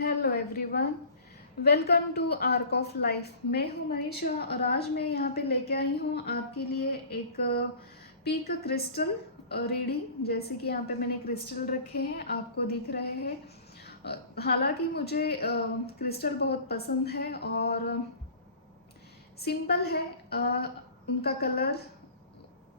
Hello everyone, welcome to arc of life. मैं हूं मनीषा और आज मैं यहाँ पे लेके आई हूँ आपके लिए एक पीक क्रिस्टल रीडिंग। जैसे कि यहाँ पे मैंने क्रिस्टल रखे हैं, आपको दिख रहे हैं। हालांकि मुझे क्रिस्टल बहुत पसंद है और सिंपल है। उनका कलर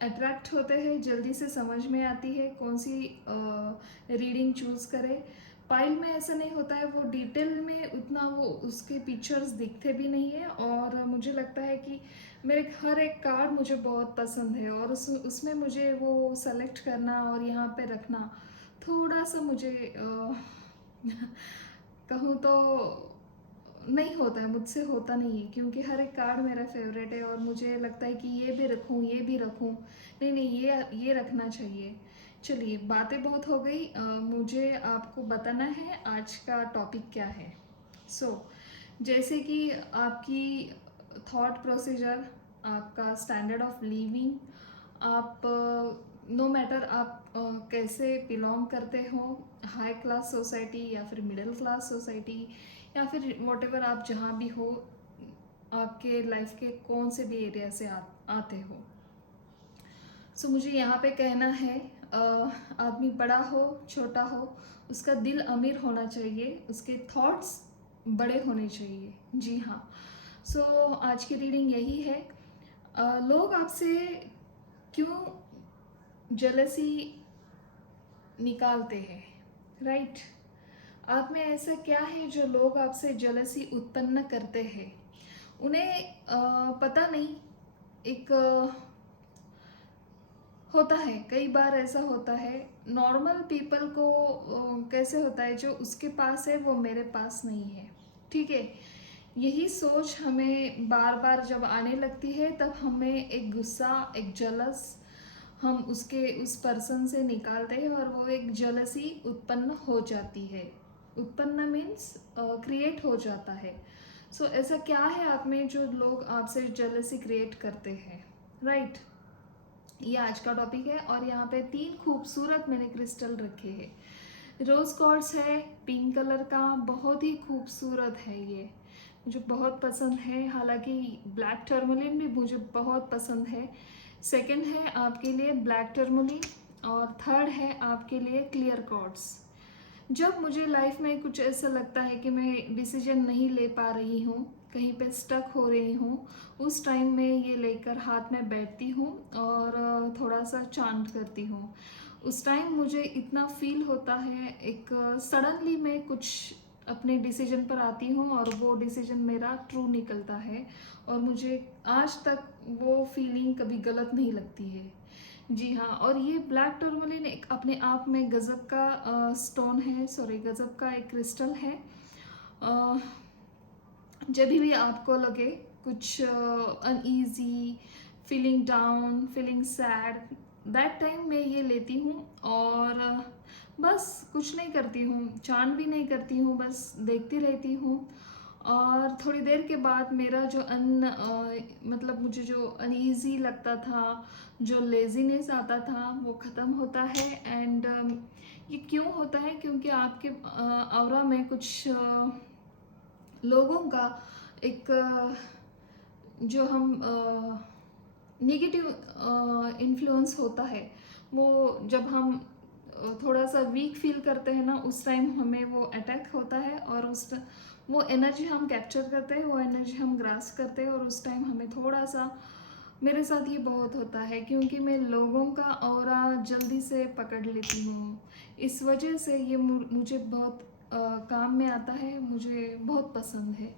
अट्रैक्ट होते हैं, जल्दी से समझ में आती है कौन सी रीडिंग चूज़ करें। पाइल में ऐसा नहीं होता है, वो डिटेल में उतना वो उसके पिक्चर्स दिखते भी नहीं है। और मुझे लगता है कि मेरे हर एक कार्ड मुझे बहुत पसंद है और उसमें मुझे वो सेलेक्ट करना और यहाँ पे रखना थोड़ा सा मुझे कहूँ तो नहीं होता है, मुझसे होता नहीं है, क्योंकि हर एक कार्ड मेरा फेवरेट है और मुझे लगता है कि ये भी रखूँ ये भी रखूँ। नहीं नहीं, ये रखना चाहिए। चलिए, बातें बहुत हो गई। मुझे आपको बताना है आज का टॉपिक क्या है। जैसे कि आपकी थॉट प्रोसीजर, आपका स्टैंडर्ड ऑफ लिविंग, आप नो मैटर आप कैसे बिलोंग करते हो, हाई क्लास सोसाइटी या फिर मिडिल क्लास सोसाइटी या फिर वॉट एवर, आप जहाँ भी हो, आपके लाइफ के कौन से भी एरिया से आते हो। मुझे यहाँ पे कहना है, आदमी बड़ा हो छोटा हो, उसका दिल अमीर होना चाहिए, उसके थॉट्स बड़े होने चाहिए। जी हाँ। आज की रीडिंग यही है। लोग आपसे क्यों जेलसी निकालते हैं, राइट? आप में ऐसा क्या है जो लोग आपसे जेलसी उत्पन्न करते हैं? उन्हें पता नहीं। एक होता है, कई बार ऐसा होता है नॉर्मल पीपल को। कैसे होता है, जो उसके पास है वो मेरे पास नहीं है, ठीक है। यही सोच हमें बार बार जब आने लगती है, तब हमें एक गुस्सा, एक जलस हम उसके उस पर्सन से निकालते हैं और वो एक जलसी उत्पन्न हो जाती है। उत्पन्न मीन्स क्रिएट हो जाता है। ऐसा क्या है आप में जो लोग आपसे जलसी क्रिएट करते हैं, राइट? ये आज का टॉपिक है। और यहाँ पे 3 खूबसूरत मैंने क्रिस्टल रखे हैं। रोज क्वार्ट्ज है पिंक कलर का, बहुत ही खूबसूरत है ये, मुझे बहुत पसंद है। हालांकि ब्लैक टर्मोलिन भी मुझे बहुत पसंद है। सेकंड है आपके लिए ब्लैक टर्मोलिन और थर्ड है आपके लिए क्लियर क्वार्ट्ज। जब मुझे लाइफ में कुछ ऐसा लगता है कि मैं डिसीजन नहीं ले पा रही हूँ, कहीं पे स्टक हो रही हूँ, उस टाइम में ये लेकर हाथ में बैठती हूँ और थोड़ा सा चांट करती हूँ। उस टाइम मुझे इतना फील होता है, एक सडनली मैं कुछ अपने डिसीजन पर आती हूँ और वो डिसीजन मेरा ट्रू निकलता है और मुझे आज तक वो फीलिंग कभी गलत नहीं लगती है। जी हाँ। और ये ब्लैक टर्मोलिन एक अपने आप में गजब का स्टोन है, सॉरी गजब का एक क्रिस्टल है। अ, जब भी आपको लगे कुछ uneasy, feeling down, feeling sad, that time मैं ये लेती हूँ और बस कुछ नहीं करती हूँ, चांद भी नहीं करती हूँ, बस देखती रहती हूँ। और थोड़ी देर के बाद मेरा जो मतलब मुझे जो अनईजी लगता था, जो लेजीनेस आता था, वो ख़त्म होता है। एंड ये क्यों होता है? क्योंकि आपके ऑरा में कुछ लोगों का एक जो हम नेगेटिव इन्फ्लुएंस होता है, वो जब हम थोड़ा सा वीक फील करते हैं ना, उस टाइम हमें वो अटैक होता है और वो एनर्जी हम कैप्चर करते हैं, वो एनर्जी हम ग्रास्प करते हैं और उस टाइम हमें थोड़ा सा, मेरे साथ ये बहुत होता है क्योंकि मैं लोगों का ऑरा जल्दी से पकड़ लेती हूँ। इस वजह से ये मुझे बहुत काम में आता है, मुझे बहुत पसंद है।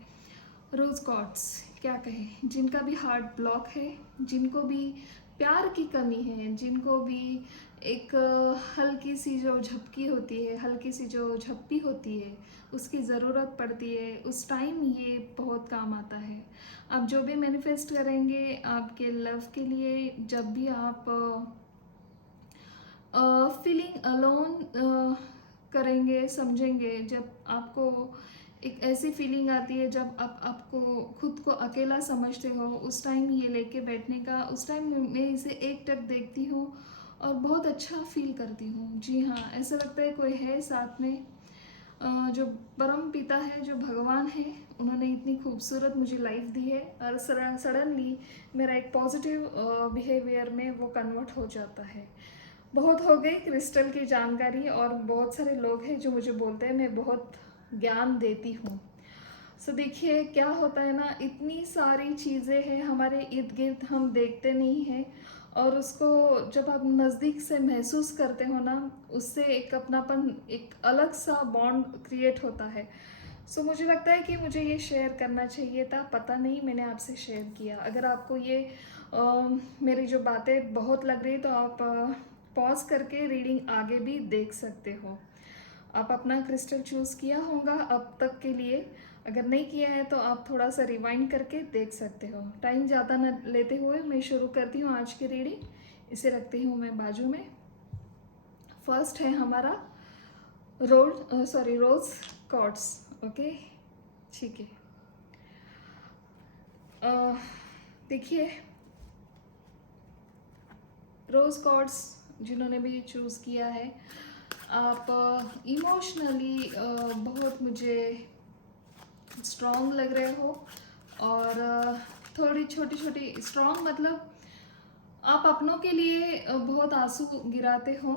रोज कॉर्ड्स, क्या कहें, जिनका भी हार्ट ब्लॉक है, जिनको भी प्यार की कमी है, जिनको भी एक हल्की सी जो झपकी होती है, हल्की सी जो झप्पी होती है, उसकी ज़रूरत पड़ती है, उस टाइम ये बहुत काम आता है। आप जो भी मैनिफेस्ट करेंगे आपके लव के लिए, जब भी आप फीलिंग अलोन करेंगे, समझेंगे, जब आपको एक ऐसी फीलिंग आती है जब आप आपको खुद को अकेला समझते हो, उस टाइम ये लेके बैठने का, उस टाइम मैं इसे एक टक देखती हूँ और बहुत अच्छा फील करती हूँ। जी हाँ, ऐसा लगता है कोई है साथ में। जो परम पिता है, जो भगवान है, उन्होंने इतनी खूबसूरत मुझे लाइफ दी है और सडनली मेरा एक पॉजिटिव बिहेवियर में वो कन्वर्ट हो जाता है। बहुत हो गई क्रिस्टल की जानकारी, और बहुत सारे लोग हैं जो मुझे बोलते हैं मैं बहुत ज्ञान देती हूँ। सो देखिए क्या होता है ना, इतनी सारी चीज़ें हैं हमारे इर्द गिर्द, हम देखते नहीं हैं, और उसको जब आप नज़दीक से महसूस करते हो ना, उससे एक अपनापन, एक अलग सा बॉन्ड क्रिएट होता है। सो मुझे लगता है कि मुझे ये शेयर करना चाहिए था, पता नहीं मैंने आपसे शेयर किया। अगर आपको ये मेरी जो बातें बहुत लग रही तो आप पॉज करके रीडिंग आगे भी देख सकते हो। आप अपना क्रिस्टल चूज़ किया होगा अब तक के लिए, अगर नहीं किया है तो आप थोड़ा सा रिवाइंड करके देख सकते हो। टाइम ज़्यादा न लेते हुए मैं शुरू करती हूँ आज की रीडिंग। इसे रखती हूँ मैं बाजू में। फर्स्ट है हमारा रोज कॉर्ड्स। ओके, ठीक है। देखिए, रोज कॉर्ड्स जिन्होंने भी चूज़ किया है, आप इमोशनली बहुत मुझे स्ट्रॉन्ग लग रहे हो, और थोड़ी छोटी छोटी स्ट्रॉन्ग मतलब आप अपनों के लिए बहुत आंसू गिराते हो,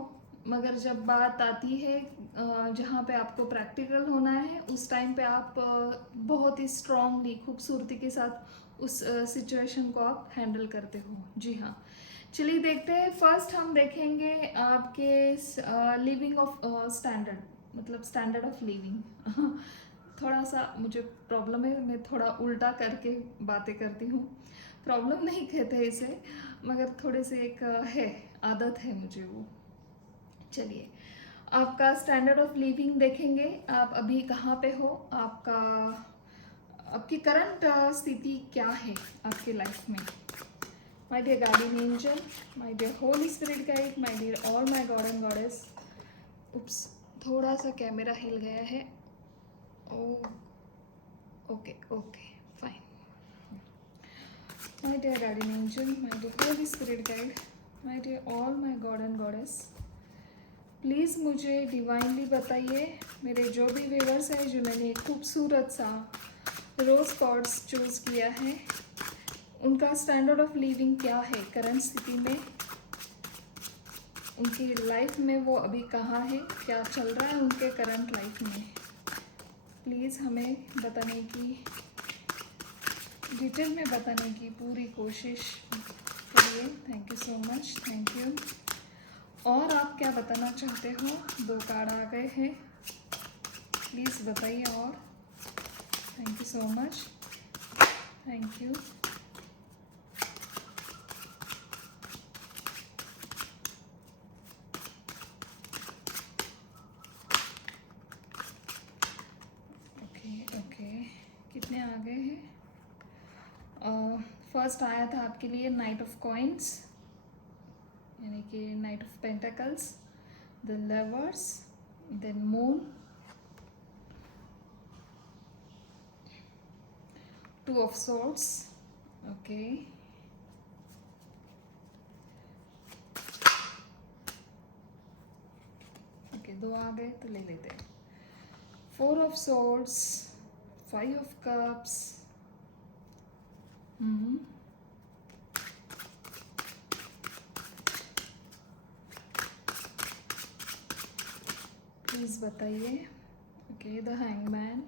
मगर जब बात आती है जहाँ पे आपको प्रैक्टिकल होना है, उस टाइम पे आप बहुत ही स्ट्रांगली, खूबसूरती के साथ उस सिचुएशन को आप हैंडल करते हो। जी हाँ, चलिए देखते हैं। फर्स्ट हम देखेंगे आपके लिविंग ऑफ स्टैंडर्ड, मतलब स्टैंडर्ड ऑफ लिविंग। थोड़ा सा मुझे प्रॉब्लम है, मैं थोड़ा उल्टा करके बातें करती हूँ। प्रॉब्लम नहीं कहते इसे, मगर थोड़े से एक है, आदत है मुझे वो। चलिए, आपका स्टैंडर्ड ऑफ लिविंग देखेंगे। आप अभी कहाँ पे हो, आपकी करंट स्थिति क्या है आपके लाइफ में। My dear guardian angel, my dear holy spirit guide, my dear all my god and goddess. Oops, थोड़ा सा कैमरा हिल गया है। Okay okay, fine. My dear guardian angel, my dear Holy Spirit guide, my dear all my God and Goddess, please मुझे divinely बताइए, मेरे जो भी व्यूअर्स हैं जिन्होंने खूबसूरत सा रोज़ कॉर्ड्स चूज़ किया है, उनका स्टैंडर्ड ऑफ लिविंग क्या है करंट स्थिति में, उनकी लाइफ में वो अभी कहाँ है, क्या चल रहा है उनके करंट लाइफ में। प्लीज़ हमें बताने की, डिटेल में बताने की पूरी कोशिश करिए। Thank you so much, thank you. और आप क्या बताना चाहते हो? 2 कार्ड आ गए हैं, प्लीज़ बताइए। और thank you so much, thank you. Okay okay, कितने आ गए हैं? फर्स्ट आया था आपके लिए नाइट ऑफ कॉइन्स, यानी कि knight of pentacles, then lovers, then moon, 2 of swords. Okay, okay, 2 आ गए तो ले लेते हैं। 4 of swords, 5 of cups, please बताइए। Okay, the hangman.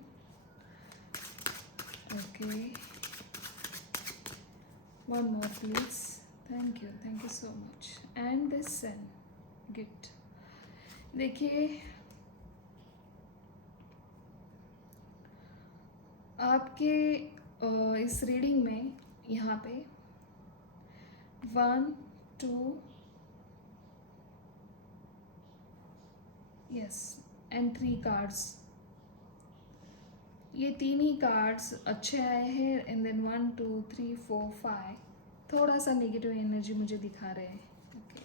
Okay, 1 more please. Thank you so much. And this sun, gift. देखिए, आपके इस रीडिंग में यहाँ पे 1 2 यस एंड 3 कार्ड्स, ये 3 ही कार्ड्स अच्छे आए हैं। एंड देन 1 2 3 4 5 थोड़ा सा नेगेटिव एनर्जी मुझे दिखा रहे हैं। ओके,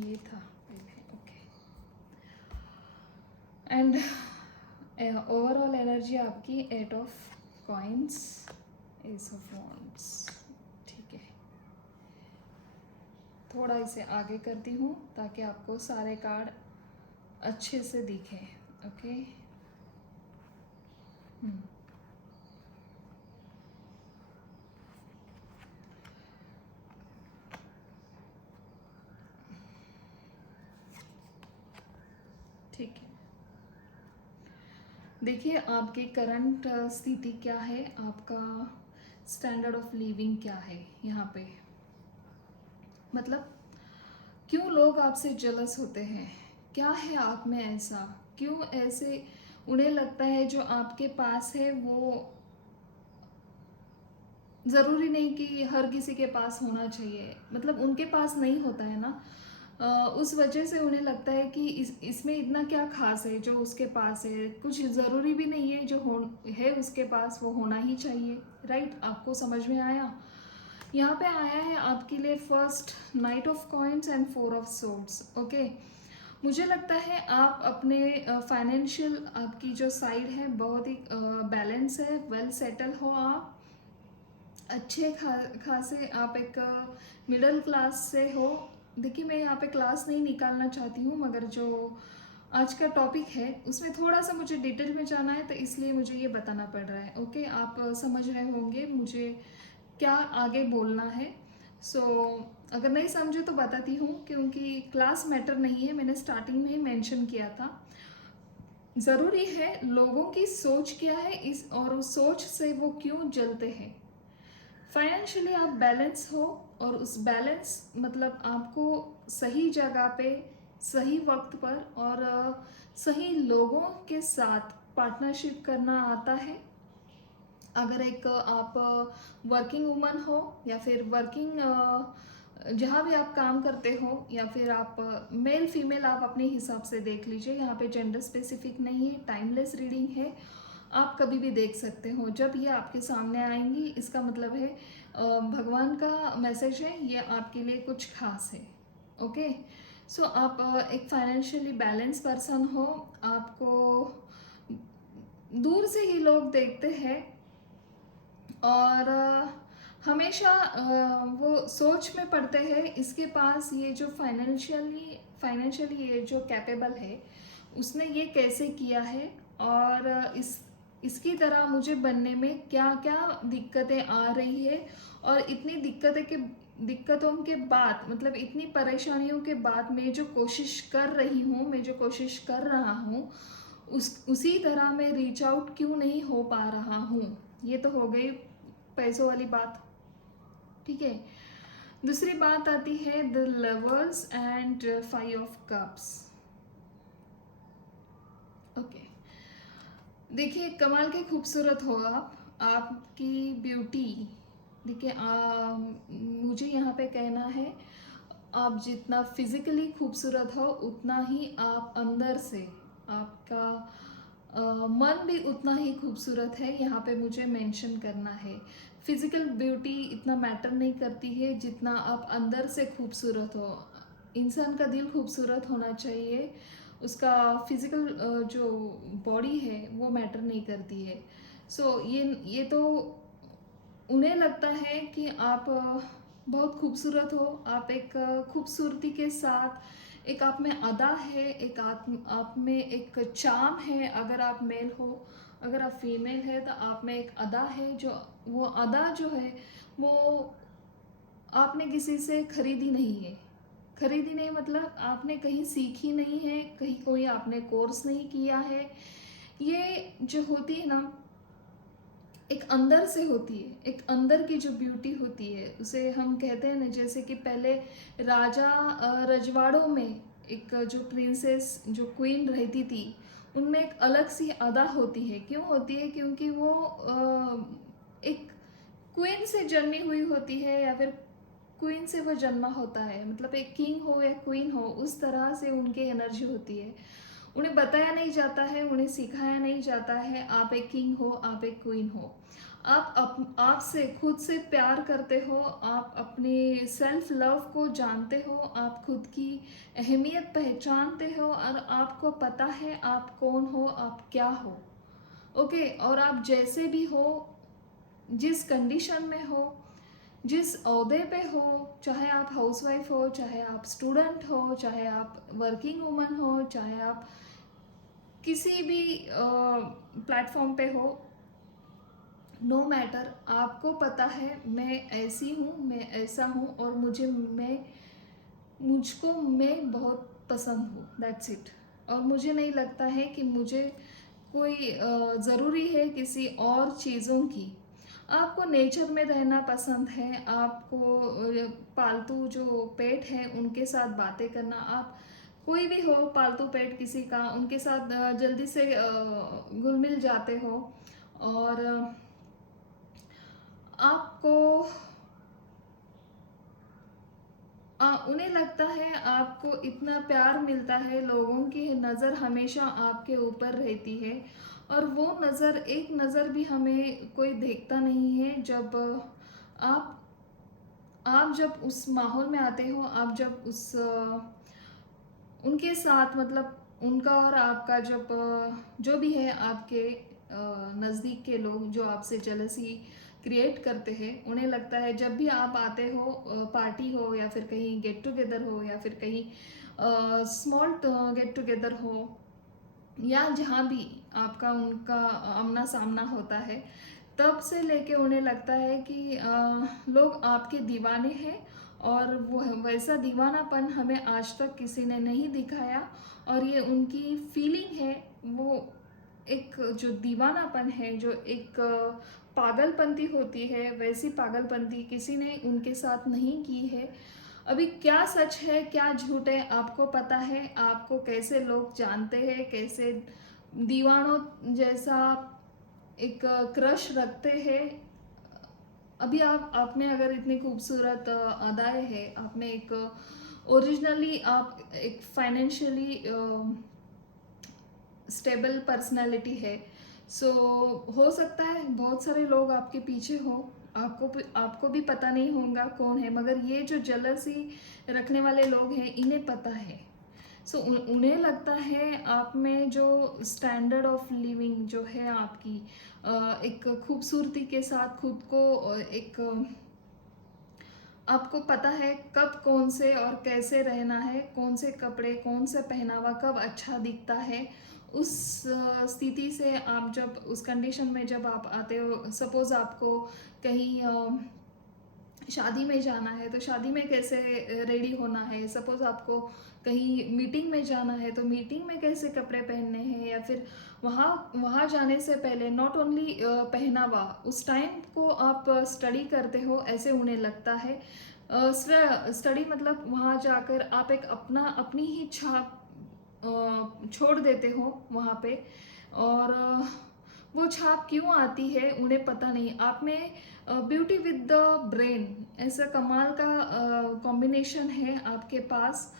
ये था पहले। ओके, एंड ओवरऑल एनर्जी आपकी 8 of coins, S of wands. ठीक है, थोड़ा इसे आगे करती हूँ ताकि आपको सारे कार्ड अच्छे से दिखें। ओके। ठीक है, देखिए आपकी करंट स्थिति क्या है, आपका स्टैंडर्ड ऑफ लिविंग क्या है यहाँ पे। मतलब क्यों लोग आपसे जलस होते हैं, क्या है आप में ऐसा, क्यों ऐसे उन्हें लगता है जो आपके पास है वो ज़रूरी नहीं कि हर किसी के पास होना चाहिए, मतलब उनके पास नहीं होता है ना। उस वजह से उन्हें लगता है कि इसमें इतना क्या खास है जो उसके पास है, कुछ ज़रूरी भी नहीं है जो है उसके पास वो होना ही चाहिए। राइट, आपको समझ में आया। यहाँ पे आया है आपके लिए first night of coins and 4 of swords. Okay, मुझे लगता है आप अपने फाइनेंशियल आपकी जो साइड है बहुत ही बैलेंस है, वेल सेटल हो आप, अच्छे खासे आप एक मिडिल क्लास से हो। देखिए मैं यहाँ पे क्लास नहीं निकालना चाहती हूँ, मगर जो आज का टॉपिक है उसमें थोड़ा सा मुझे डिटेल में जाना है, तो इसलिए मुझे ये बताना पड़ रहा है। ओके, आप समझ रहे होंगे मुझे क्या आगे बोलना है। सो अगर नहीं समझे तो बताती हूँ, क्योंकि क्लास मैटर नहीं है, मैंने स्टार्टिंग में ही मेंशन किया था। ज़रूरी है लोगों की सोच क्या है इस, और उस सोच से वो क्यों जलते हैं। फाइनेंशियली आप बैलेंस हो, और उस बैलेंस मतलब आपको सही जगह पे सही वक्त पर और सही लोगों के साथ पार्टनरशिप करना आता है। अगर एक आप वर्किंग वुमन हो या फिर वर्किंग जहाँ भी आप काम करते हो, या फिर आप मेल फीमेल आप अपने हिसाब से देख लीजिए, यहाँ पे जेंडर स्पेसिफिक नहीं है, टाइमलेस रीडिंग है, आप कभी भी देख सकते हो। जब ये आपके सामने आएंगी इसका मतलब है भगवान का मैसेज है, ये आपके लिए कुछ खास है। ओके, सो आप एक फाइनेंशियली बैलेंस पर्सन हो, आपको दूर से ही लोग देखते हैं, और हमेशा वो सोच में पड़ते हैं इसके पास ये जो फाइनेंशियली ये जो कैपेबल है उसने ये कैसे किया है, और इसकी तरह मुझे बनने में क्या क्या दिक्कतें आ रही है, और इतनी दिक्कतों के बाद, मतलब इतनी परेशानियों के बाद मैं जो कोशिश कर रही हूँ, मैं जो कोशिश कर रहा हूँ, उसी तरह मैं रीच आउट क्यों नहीं हो पा रहा हूँ। ये तो हो गई पैसों वाली बात। ठीक है, दूसरी बात आती है the lovers and 5 of cups. Okay, देखिए कमाल के खूबसूरत हो आप, आपकी ब्यूटी। देखिए मुझे यहाँ पे कहना है, आप जितना फिजिकली खूबसूरत हो उतना ही आप अंदर से आपका मन भी उतना ही खूबसूरत है, यहाँ पे मुझे मेंशन करना है। फिजिकल ब्यूटी इतना मैटर नहीं करती है जितना आप अंदर से खूबसूरत हो। इंसान का दिल खूबसूरत होना चाहिए, उसका फिजिकल जो बॉडी है वो मैटर नहीं करती है। सो ये तो उन्हें लगता है कि आप बहुत खूबसूरत हो, आप एक खूबसूरती के साथ एक आप में अदा है, एक आप में एक चार्म है। अगर आप मेल हो, अगर आप फीमेल है तो आप में एक अदा है, जो वो अदा जो है वो आपने किसी से खरीदी नहीं है। खरीदी नहीं मतलब आपने कहीं सीखी नहीं है, कहीं कोई आपने कोर्स नहीं किया है। ये जो होती है ना, एक अंदर से होती है, एक अंदर की जो ब्यूटी होती है उसे हम कहते हैं ना, जैसे कि पहले राजा रजवाड़ों में एक जो प्रिंसेस जो क्वीन रहती थी उनमें एक अलग सी अदा होती है। क्यों होती है? क्योंकि वो एक क्वीन से जन्मी हुई होती है, या फिर क्वीन से वो जन्मा होता है, मतलब एक किंग हो या क्वीन हो उस तरह से उनकी एनर्जी होती है। उन्हें बताया नहीं जाता है, उन्हें सिखाया नहीं जाता है आप एक किंग हो, आप एक क्वीन हो। आप से खुद से प्यार करते हो, आप अपने सेल्फ लव को जानते हो, आप खुद की अहमियत पहचानते हो, और आपको पता है आप कौन हो, आप क्या हो। ओके, और आप जैसे भी हो, जिस कंडीशन में हो, जिस ओहदे पे हो, चाहे आप हाउसवाइफ हो, चाहे आप स्टूडेंट हो, चाहे आप वर्किंग वूमन हो, चाहे आप किसी भी प्लेटफॉर्म पे हो, नो मैटर, आपको पता है मैं ऐसी हूँ, मैं ऐसा हूँ और मुझको मैं बहुत पसंद हूँ, दैट्स इट। और मुझे नहीं लगता है कि मुझे कोई ज़रूरी है किसी और चीज़ों की। आपको नेचर में रहना पसंद है, आपको पालतू जो पेट हैं उनके साथ बातें करना, आप कोई भी हो पालतू पेट किसी का, उनके साथ जल्दी से घुल मिल जाते हो। और आपको उन्हें लगता है आपको इतना प्यार मिलता है, लोगों की नज़र हमेशा आपके ऊपर रहती है और वो नज़र, एक नज़र भी हमें कोई देखता नहीं है। जब आप आप जब उस माहौल में आते हो, आप जब उनके साथ, मतलब उनका और आपका जब जो भी है आपके नज़दीक के लोग जो आपसे जेलसी क्रिएट करते हैं, उन्हें लगता है जब भी आप आते हो, पार्टी हो या फिर कहीं गेट टुगेदर हो या फिर कहीं स्मॉल गेट टुगेदर हो या जहाँ भी आपका उनका आमना सामना होता है, तब से लेके उन्हें लगता है कि लोग आपके दीवाने हैं और वो वैसा दीवानापन हमें आज तक किसी ने नहीं दिखाया। और ये उनकी फीलिंग है, वो एक जो दीवानापन है, जो एक पागलपंती होती है, वैसी पागलपंती किसी ने उनके साथ नहीं की है। अभी क्या सच है क्या झूठ है आपको पता है, आपको कैसे लोग जानते हैं, कैसे दीवानों जैसा एक क्रश रखते हैं। अभी आप में अगर इतनी खूबसूरत अदाएँ हैं, आप में एक ओरिजिनली आप एक फाइनेंशियली स्टेबल पर्सनैलिटी है, सो हो सकता है बहुत सारे लोग आपके पीछे हो, आपको भी पता नहीं होगा कौन है, मगर ये जो जलसी रखने वाले लोग हैं इन्हें पता है। सो उन्हें लगता है आप में जो स्टैंडर्ड ऑफ लिविंग जो है आपकी, एक खूबसूरती के साथ खुद को एक आपको पता है कब कौन से और कैसे रहना है, कौन से कपड़े, कौन सा पहनावा कब अच्छा दिखता है। उस स्थिति से आप जब उस कंडीशन में जब आप आते हो, सपोज़ आपको कहीं शादी में जाना है तो शादी में कैसे रेडी होना है, सपोज़ आपको कहीं मीटिंग में जाना है तो मीटिंग में कैसे कपड़े पहनने हैं, या फिर वहाँ वहाँ जाने से पहले नॉट ओनली पहनावा, उस टाइम को आप स्टडी करते हो, ऐसे उन्हें लगता है। स्टडी मतलब वहाँ जाकर आप एक अपनी ही छाप छोड़ देते हो वहाँ पे। और वो छाप क्यों आती है उन्हें पता नहीं। आप में ब्यूटी विद द ब्रेन ऐसा कमाल का कॉम्बिनेशन है आपके पास,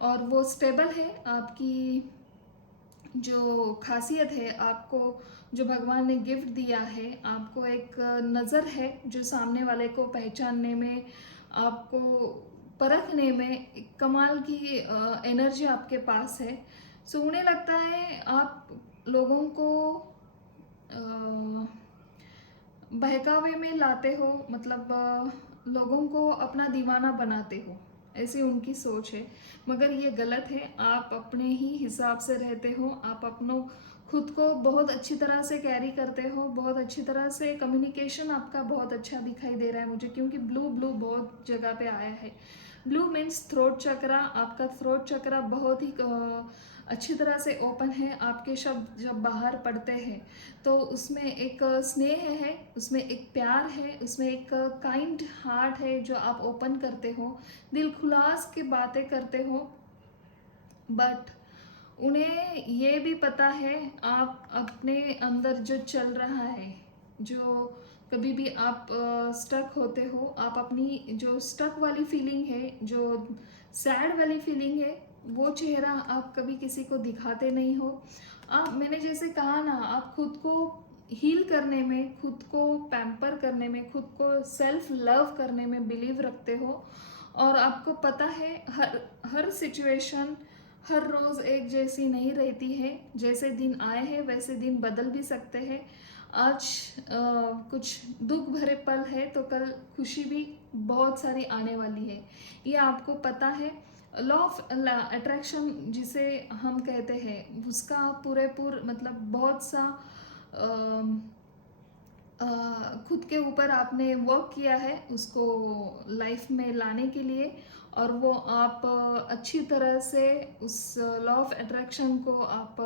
और वो स्टेबल है। आपकी जो खासियत है, आपको जो भगवान ने गिफ्ट दिया है, आपको एक नज़र है जो सामने वाले को पहचानने में, आपको परखने में एक कमाल की एनर्जी आपके पास है। सो उन्हें लगता है आप लोगों को बहकावे में लाते हो, मतलब लोगों को अपना दीवाना बनाते हो, ऐसी उनकी सोच है। मगर ये गलत है, आप अपने ही हिसाब से रहते हो, आप अपनों खुद को बहुत अच्छी तरह से कैरी करते हो, बहुत अच्छी तरह से कम्युनिकेशन आपका बहुत अच्छा दिखाई दे रहा है मुझे, क्योंकि ब्लू ब्लू बहुत जगह पे आया है। ब्लू मीन्स थ्रोट चक्रा, आपका थ्रोट चक्रा बहुत ही अच्छी तरह से ओपन है। आपके शब्द जब बाहर पड़ते हैं तो उसमें एक स्नेह है, उसमें एक प्यार है, उसमें एक काइंड हार्ट है जो आप ओपन करते हो, दिल खुलास की बातें करते हो। बट उन्हें ये भी पता है आप अपने अंदर जो चल रहा है, जो कभी भी आप स्टक होते हो, आप अपनी जो स्टक वाली फीलिंग है, जो सैड वाली फीलिंग है, वो चेहरा आप कभी किसी को दिखाते नहीं हो। आप, मैंने जैसे कहा ना, आप खुद को हील करने में, खुद को पैम्पर करने में, खुद को सेल्फ लव करने में बिलीव रखते हो। और आपको पता है हर हर सिचुएशन हर रोज़ एक जैसी नहीं रहती है, जैसे दिन आए हैं वैसे दिन बदल भी सकते हैं। आज कुछ दुख भरे पल है तो कल खुशी भी बहुत सारी आने वाली है, ये आपको पता है। लॉ ऑफ अट्रैक्शन जिसे हम कहते हैं, उसका पूरेपूर मतलब बहुत सा अम, खुद के ऊपर आपने वर्क किया है उसको लाइफ में लाने के लिए, और वो आप अच्छी तरह से उस लॉ ऑफ अट्रैक्शन को आप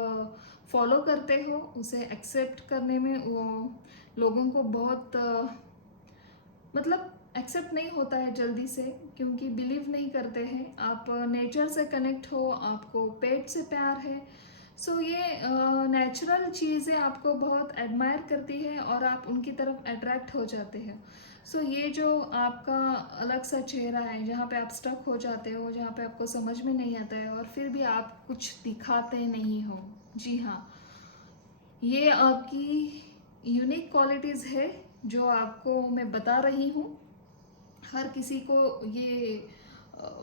फॉलो करते हो। उसे एक्सेप्ट करने में वो लोगों को बहुत मतलब एक्सेप्ट नहीं होता है जल्दी से, क्योंकि बिलीव नहीं करते हैं। आप नेचर से कनेक्ट हो, आपको पेट से प्यार है, सो ये नेचुरल चीज़ें आपको बहुत एडमायर करती है और आप उनकी तरफ अट्रैक्ट हो जाते हैं। सो ये जो आपका अलग सा चेहरा है जहाँ पे आप स्टक हो जाते हो, जहाँ पे आपको समझ में नहीं आता है और फिर भी आप कुछ दिखाते नहीं हो, जी हाँ, ये आपकी यूनिक क्वालिटीज़ है जो आपको मैं बता रही हूँ। हर किसी को ये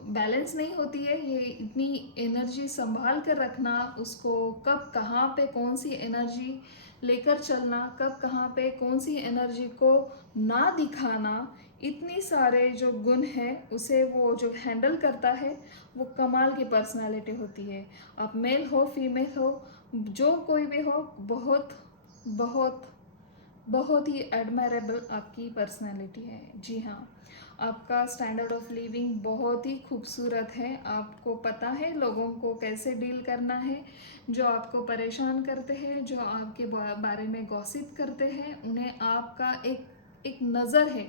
बैलेंस नहीं होती है, ये इतनी एनर्जी संभाल कर रखना, उसको कब कहाँ पे कौन सी एनर्जी लेकर चलना, कब कहाँ पे कौन सी एनर्जी को ना दिखाना, इतनी सारे जो गुण हैं उसे वो जो हैंडल करता है वो कमाल की पर्सनालिटी होती है। आप मेल हो फीमेल हो, जो कोई भी हो, बहुत बहुत बहुत ही एडमायरेबल आपकी पर्सनालिटी है, जी हाँ। आपका स्टैंडर्ड ऑफ लिविंग बहुत ही खूबसूरत है, आपको पता है लोगों को कैसे डील करना है। जो आपको परेशान करते हैं, जो आपके बारे में गॉसिप करते हैं, उन्हें आपका एक एक नज़र है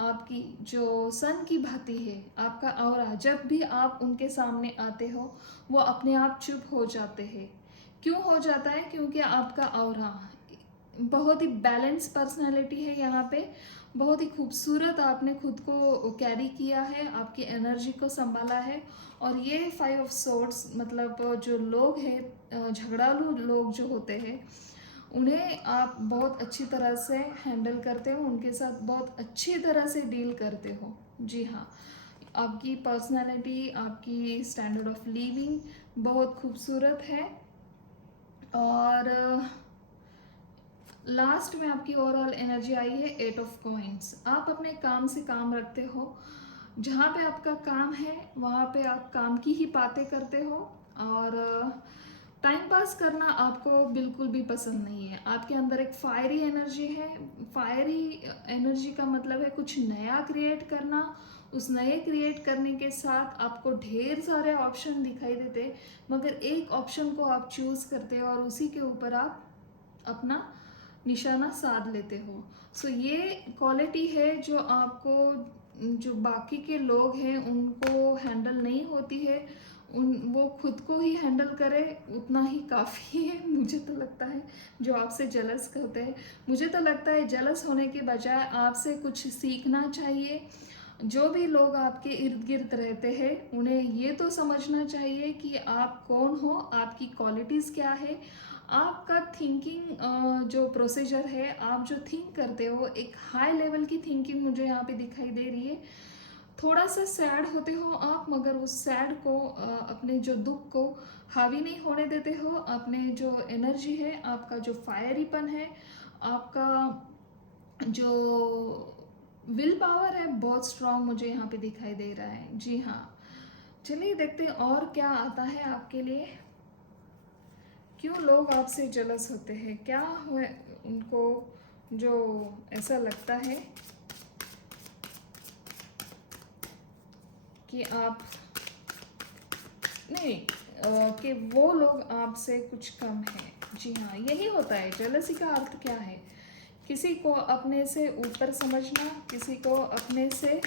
आपकी जो सन की भांति है, आपका ऑरा, जब भी आप उनके सामने आते हो वो अपने आप चुप हो जाते हैं। क्यों हो जाता है? क्योंकि आपका ऑरा बहुत ही बैलेंस पर्सनालिटी है यहाँ पे, बहुत ही खूबसूरत आपने खुद को कैरी किया है, आपकी एनर्जी को संभाला है। और ये 5 ऑफ सोर्ड्स मतलब जो लोग हैं, झगड़ालू लोग जो होते हैं, उन्हें आप बहुत अच्छी तरह से हैंडल करते हो, उनके साथ बहुत अच्छी तरह से डील करते हो, जी हाँ। आपकी पर्सनालिटी, आपकी स्टैंडर्ड ऑफ लिविंग बहुत खूबसूरत है। और लास्ट में आपकी ओवरऑल एनर्जी आई है 8 ऑफ कॉइंस। आप अपने काम से काम रखते हो, जहाँ पे आपका काम है वहाँ पे आप काम की ही बातें करते हो, और टाइम पास करना आपको बिल्कुल भी पसंद नहीं है। आपके अंदर एक फायरी एनर्जी है, फायरी एनर्जी का मतलब है कुछ नया क्रिएट करना। उस नए क्रिएट करने के साथ आपको ढेर सारे ऑप्शन दिखाई देते, मगर एक ऑप्शन को आप चूज़ करते हो और उसी के ऊपर आप अपना निशाना साध लेते हो। सो ये क्वालिटी है जो आपको, जो बाकी के लोग हैं उनको हैंडल नहीं होती है। वो खुद को ही हैंडल करे उतना ही काफ़ी है, मुझे तो लगता है। जो आपसे जलस करते हैं, मुझे तो लगता है जलस होने के बजाय आपसे कुछ सीखना चाहिए। जो भी लोग आपके इर्द गिर्द रहते हैं उन्हें ये तो समझना चाहिए कि आप कौन हो, आपकी क्वालिटीज़ क्या है, आपका थिंकिंग जो प्रोसीजर है, आप जो थिंक करते हो, एक हाई लेवल की थिंकिंग मुझे यहाँ पे दिखाई दे रही है। थोड़ा सा सैड होते हो आप, मगर उस सैड को अपने जो दुख को हावी नहीं होने देते हो। अपने जो एनर्जी है, आपका जो फायरीपन है, आपका जो विल पावर है, बहुत स्ट्रांग मुझे यहाँ पे दिखाई दे रहा है, जी हाँ। चलिए देखते हैं और क्या आता है आपके लिए। क्यों लोग आपसे जलस होते हैं, क्या हुए उनको जो ऐसा लगता है कि आप नहीं, कि वो लोग आपसे कुछ कम है, जी हाँ। यही होता है, जलसी का अर्थ क्या है? किसी को अपने से ऊपर समझना, किसी को अपने से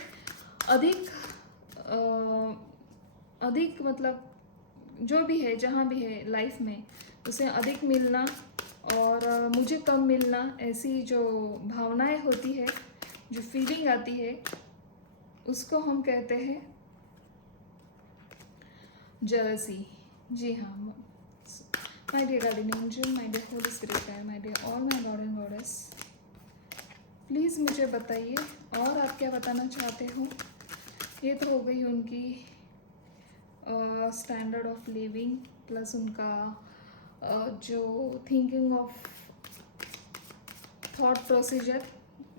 अधिक अधिक मतलब जो भी है, जहाँ भी है लाइफ में, उसे अधिक मिलना और मुझे कम मिलना, ऐसी जो भावनाएं होती है, जो फीलिंग आती है, उसको हम कहते हैं जेलसी, जी हाँ। My dear guardian angel, my dear holy spirit, my dear all my god and goddess, please मुझे बताइए और आप क्या बताना चाहते हो। ये तो हो गई उनकी स्टैंडर्ड ऑफ लिविंग प्लस उनका जो थिंकिंग ऑफ थॉट प्रोसीजर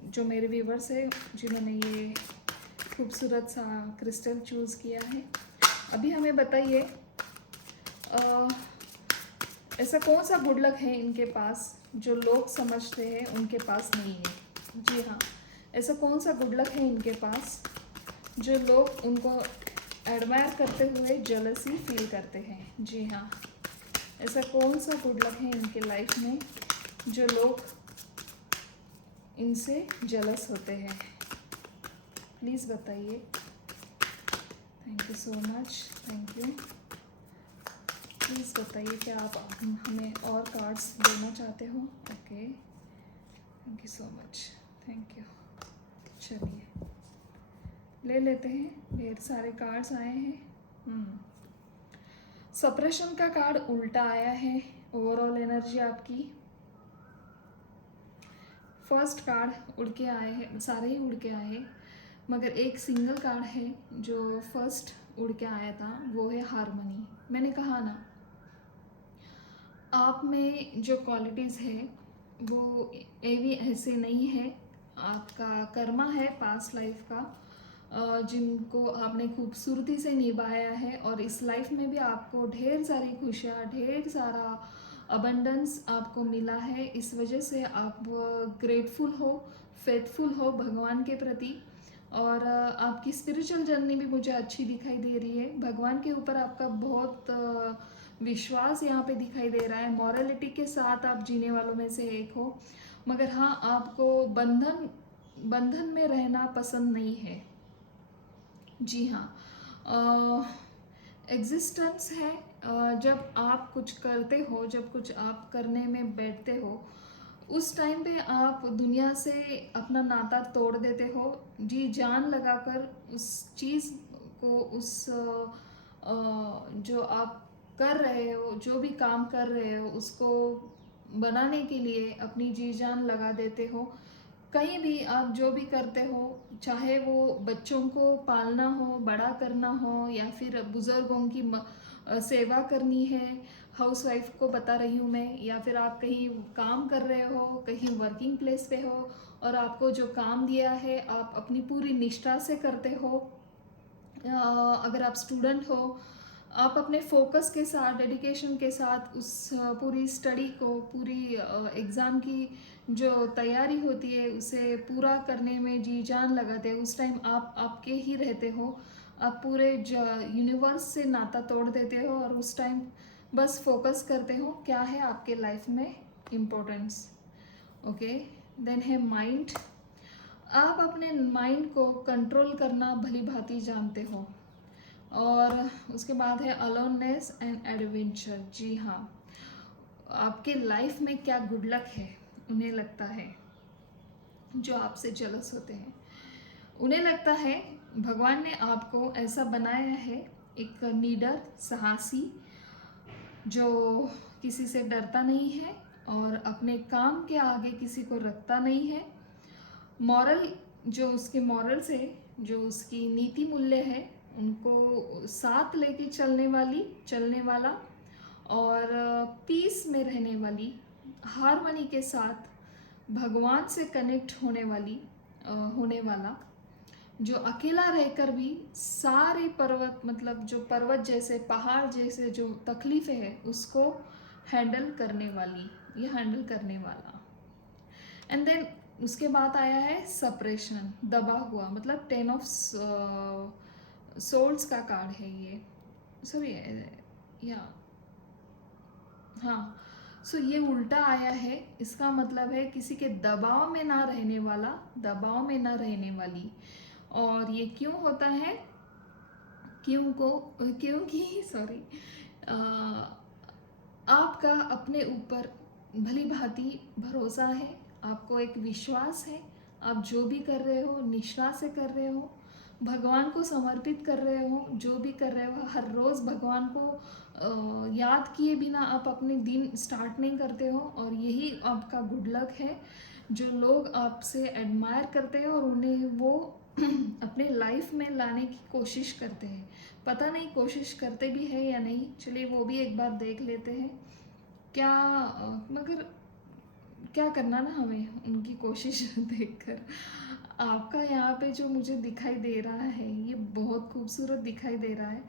जो मेरे व्यूवर्स है जिन्होंने ये खूबसूरत सा क्रिस्टल चूज़ किया है, अभी हमें बताइए ऐसा कौन सा गुड लक है इनके पास जो लोग समझते हैं उनके पास नहीं है। जी हाँ, ऐसा कौन सा गुड लक है इनके पास जो लोग उनको एडमायर करते हुए जेलसी फील करते हैं। जी हाँ, ऐसा कौन सा गुड लक है इनके लाइफ में जो लोग इनसे जेलस होते हैं। प्लीज़ बताइए। Thank you so much, thank you. Please बताइए क्या आप हमें और कार्ड्स देना चाहते हो। Okay, thank you so much, thank you. चलिए ले लेते हैं, ढेर सारे कार्ड्स आए हैं। सप्रेशन का कार्ड उल्टा आया है। ओवरऑल एनर्जी आपकी, फर्स्ट कार्ड उड़ के आए हैं, सारे ही उड़ के आए, मगर एक सिंगल कार्ड है जो फर्स्ट उड़ के आया था, वो है हारमनी। मैंने कहा ना, आप में जो क्वालिटीज़ है वो भी ऐसे नहीं है, आपका कर्मा है पास्ट लाइफ का, जिनको आपने खूबसूरती से निभाया है और इस लाइफ में भी आपको ढेर सारी खुशियाँ, ढेर सारा अबंडेंस आपको मिला है। इस वजह से आप ग्रेटफुल हो, फेथफुल हो भगवान के प्रति, और आपकी स्पिरिचुअल जर्नी भी मुझे अच्छी दिखाई दे रही है। भगवान के ऊपर आपका बहुत विश्वास यहाँ पे दिखाई दे रहा है। मॉरलिटी के साथ आप जीने वालों में से एक हो, मगर हाँ, आपको बंधन में रहना पसंद नहीं है। जी हाँ, एग्जिस्टेंस है। जब आप कुछ करते हो, जब कुछ आप करने में बैठते हो, उस टाइम पे आप दुनिया से अपना नाता तोड़ देते हो, जी जान लगाकर उस चीज़ को, उस जो आप कर रहे हो, जो भी काम कर रहे हो, उसको बनाने के लिए अपनी जी जान लगा देते हो। कहीं भी आप जो भी करते हो, चाहे वो बच्चों को पालना हो, बड़ा करना हो, या फिर बुज़ुर्गों की सेवा करनी है, हाउसवाइफ को बता रही हूँ मैं, या फिर आप कहीं काम कर रहे हो, कहीं वर्किंग प्लेस पे हो, और आपको जो काम दिया है आप अपनी पूरी निष्ठा से करते हो। अगर आप स्टूडेंट हो, आप अपने फोकस के साथ, डेडिकेशन के साथ उस पूरी स्टडी को, पूरी एग्ज़ाम की जो तैयारी होती है उसे पूरा करने में जी जान लगाते हैं। उस टाइम आप आपके ही रहते हो, आप पूरे यूनिवर्स से नाता तोड़ देते हो, और उस टाइम बस फोकस करते हो क्या है आपके लाइफ में इम्पोर्टेंस। ओके, देन है माइंड। आप अपने माइंड को कंट्रोल करना भली भांति जानते हो। और उसके बाद है अलोननेस एंड एडवेंचर। जी हाँ, आपके लाइफ में क्या गुड लक है उन्हें लगता है, जो आपसे जेलस होते हैं उन्हें लगता है भगवान ने आपको ऐसा बनाया है, एक नीडर, साहसी, जो किसी से डरता नहीं है और अपने काम के आगे किसी को रखता नहीं है। मॉरल, जो उसके मॉरल्स है, जो उसकी नीति मूल्य है, उनको साथ लेके चलने वाला, और पीस में रहने वाली, हारमनी के साथ भगवान से कनेक्ट होने वाला, जो अकेला रहकर भी सारे पर्वत, मतलब जो पर्वत जैसे, पहाड़ जैसे जो तकलीफ़ें है उसको हैंडल करने वाला। एंड देन उसके बाद आया है सप्रेशन, दबा हुआ, मतलब 10 ऑफ सोल्स का कार्ड है ये, सॉरी, या हाँ, सो ये उल्टा आया है। इसका मतलब है किसी के दबाव में ना रहने वाला, दबाव में ना रहने वाली। और ये क्यों होता है, क्योंकि सॉरी, आपका अपने ऊपर भली भांति भरोसा है, आपको एक विश्वास है, आप जो भी कर रहे हो निष्ठा से कर रहे हो, भगवान को समर्पित कर रहे हो, जो भी कर रहे हो हर रोज़ भगवान को याद किए बिना आप अपने दिन स्टार्ट नहीं करते हो, और यही आपका गुड लक है। जो लोग आपसे एडमायर करते हैं और उन्हें वो अपने लाइफ में लाने की कोशिश करते हैं, पता नहीं कोशिश करते भी है या नहीं, चलिए वो भी एक बार देख लेते हैं क्या। मगर क्या करना ना हमें उनकी कोशिश देखकर। आपका यहाँ पे जो मुझे दिखाई दे रहा है ये बहुत खूबसूरत दिखाई दे रहा है।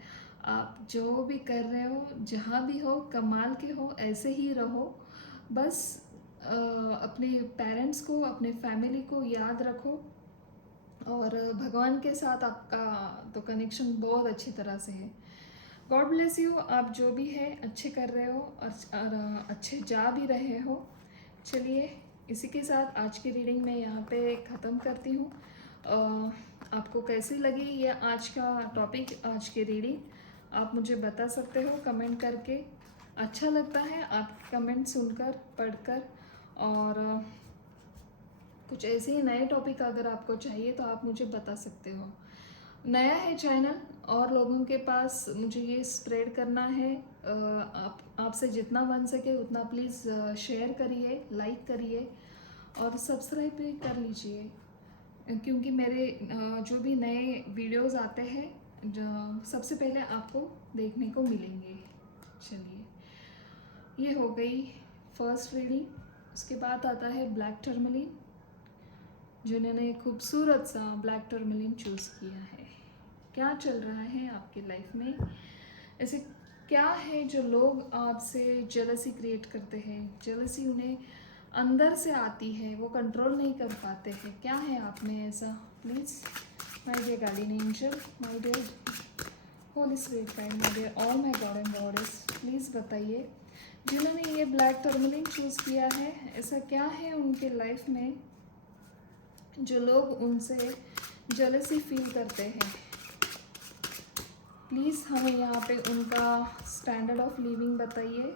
आप जो भी कर रहे हो, जहाँ भी हो, कमाल के हो, ऐसे ही रहो। बस अपने पेरेंट्स को, अपने फैमिली को याद रखो, और भगवान के साथ आपका तो कनेक्शन बहुत अच्छी तरह से है। God bless you. आप जो भी है अच्छे कर रहे हो और अच्छे जा भी रहे हो। चलिए, इसी के साथ आज की रीडिंग मैं यहाँ पे ख़त्म करती हूँ। आपको कैसी लगी ये आज का टॉपिक, आज की रीडिंग, आप मुझे बता सकते हो कमेंट करके। अच्छा लगता है आपके कमेंट सुनकर, पढ़कर। और कुछ ऐसे ही नए टॉपिक अगर आपको चाहिए तो आप मुझे बता सकते हो। नया है चैनल और लोगों के पास मुझे ये स्प्रेड करना है। आपसे जितना बन सके उतना प्लीज़ शेयर करिए, लाइक करिए और सब्सक्राइब भी कर लीजिए, क्योंकि मेरे जो भी नए वीडियोस आते हैं जो सबसे पहले आपको देखने को मिलेंगे। चलिए, ये हो गई फर्स्ट रीडिंग। उसके बाद आता है ब्लैक टर्मलिन, जिन्होंने खूबसूरत सा ब्लैक टर्मलिन चूज़ किया है। क्या चल रहा है आपकी लाइफ में? ऐसे क्या है जो लोग आपसे जेलसी क्रिएट करते हैं? जेलसी उन्हें अंदर से आती है, वो कंट्रोल नहीं कर पाते हैं। क्या है आप में ऐसा? Please my dear guardian angel, my dear holy spirit guide, my dear all my god and goddess, please बताइए जिन्होंने ये ब्लैक टर्मलिन चूज़ किया है, ऐसा क्या है उनके लाइफ में जो लोग उनसे जेलसी फील करते हैं? प्लीज़ हमें यहाँ पे उनका स्टैंडर्ड ऑफ लिविंग बताइए।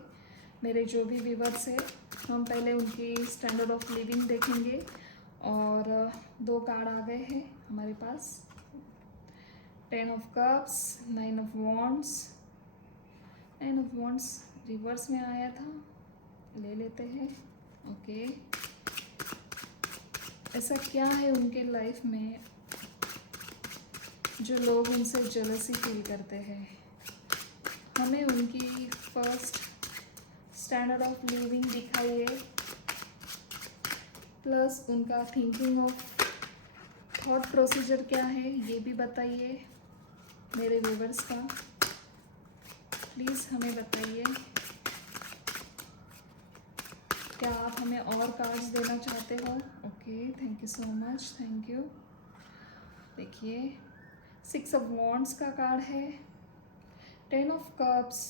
मेरे जो भी व्यूवर्स हैं, हम पहले उनकी स्टैंडर्ड ऑफ लिविंग देखेंगे। और दो कार्ड आ गए हैं हमारे पास, 10 of cups, 9 of wands. 9 of wands reverse में आया था, ले लेते हैं। ओके, ऐसा क्या है उनके लाइफ में जो लोग उनसे जेलसी फील करते हैं? हमें उनकी फर्स्ट स्टैंडर्ड ऑफ लिविंग दिखाइए, प्लस उनका थिंकिंग ऑफ थॉट प्रोसीजर क्या है ये भी बताइए मेरे व्यूवर्स का। प्लीज़ हमें बताइए। क्या आप हमें और कार्ड्स देना चाहते हो? Okay, thank you so much, thank you. देखिए, 6 ऑफ वॉन्ड्स का कार्ड है, 10 of cups,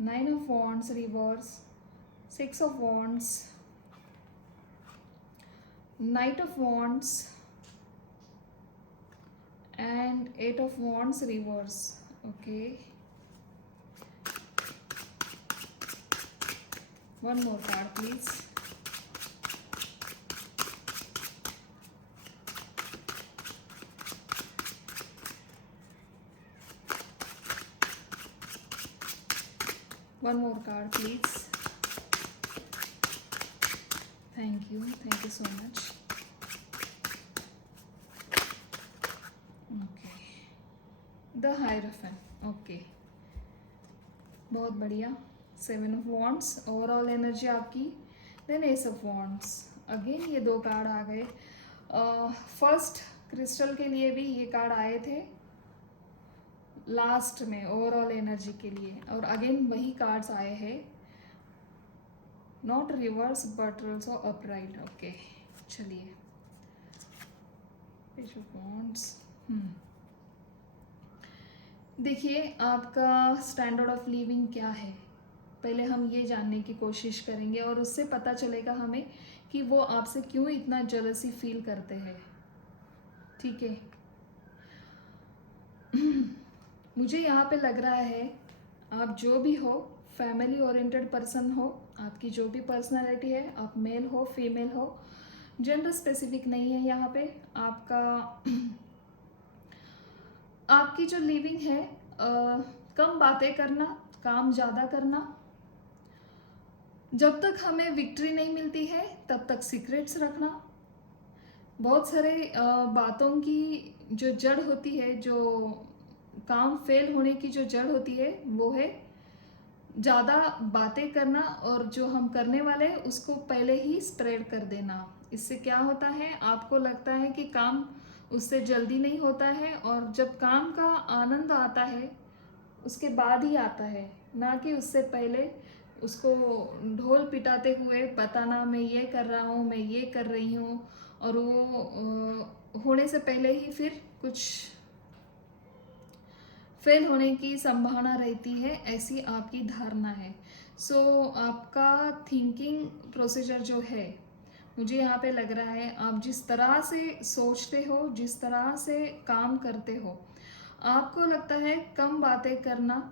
9 of wands reverse, 6 of wands, night of wands and 8 of wands reverse. Okay, one more card please. One more card please. Thank you so much. The hierophant. Okay, बहुत बढ़िया। 7 of wands overall energy आपकी, then ace of wands. Again ये दो card आ गए। First crystal के लिए भी ये कार्ड आए थे लास्ट में ओवरऑल एनर्जी के लिए, और अगेन वही कार्ड्स आए हैं, not reverse but also upright. Okay, चलिए, पेज ऑफ वॉन्ड्स। देखिए, आपका स्टैंडर्ड ऑफ लिविंग क्या है, पहले हम ये जानने की कोशिश करेंगे और उससे पता चलेगा हमें कि वो आपसे क्यों इतना जेलसी फील करते हैं। ठीक है, मुझे यहाँ पे लग रहा है आप जो भी हो, फैमिली ओरिएंटेड पर्सन हो, आपकी जो भी पर्सनालिटी है, आप मेल हो फीमेल हो, जेंडर स्पेसिफिक नहीं है यहाँ पे। आपकी जो लिविंग है, कम बातें करना, काम ज़्यादा करना, जब तक हमें विक्ट्री नहीं मिलती है तब तक सीक्रेट्स रखना, बहुत सारे बातों की जो जड़ होती है, जो काम फेल होने की जो जड़ होती है वो है ज़्यादा बातें करना और जो हम करने वाले हैं उसको पहले ही स्प्रेड कर देना। इससे क्या होता है, आपको लगता है कि काम उससे जल्दी नहीं होता है, और जब काम का आनंद आता है उसके बाद ही आता है, ना कि उससे पहले उसको ढोल पिटाते हुए बताना मैं ये कर रहा हूँ, मैं ये कर रही हूँ, और वो होने से पहले ही फिर कुछ फेल होने की संभावना रहती है, ऐसी आपकी धारणा है। सो आपका थिंकिंग प्रोसीजर जो है, मुझे यहाँ पे लग रहा है आप जिस तरह से सोचते हो, जिस तरह से काम करते हो, आपको लगता है कम बातें करना,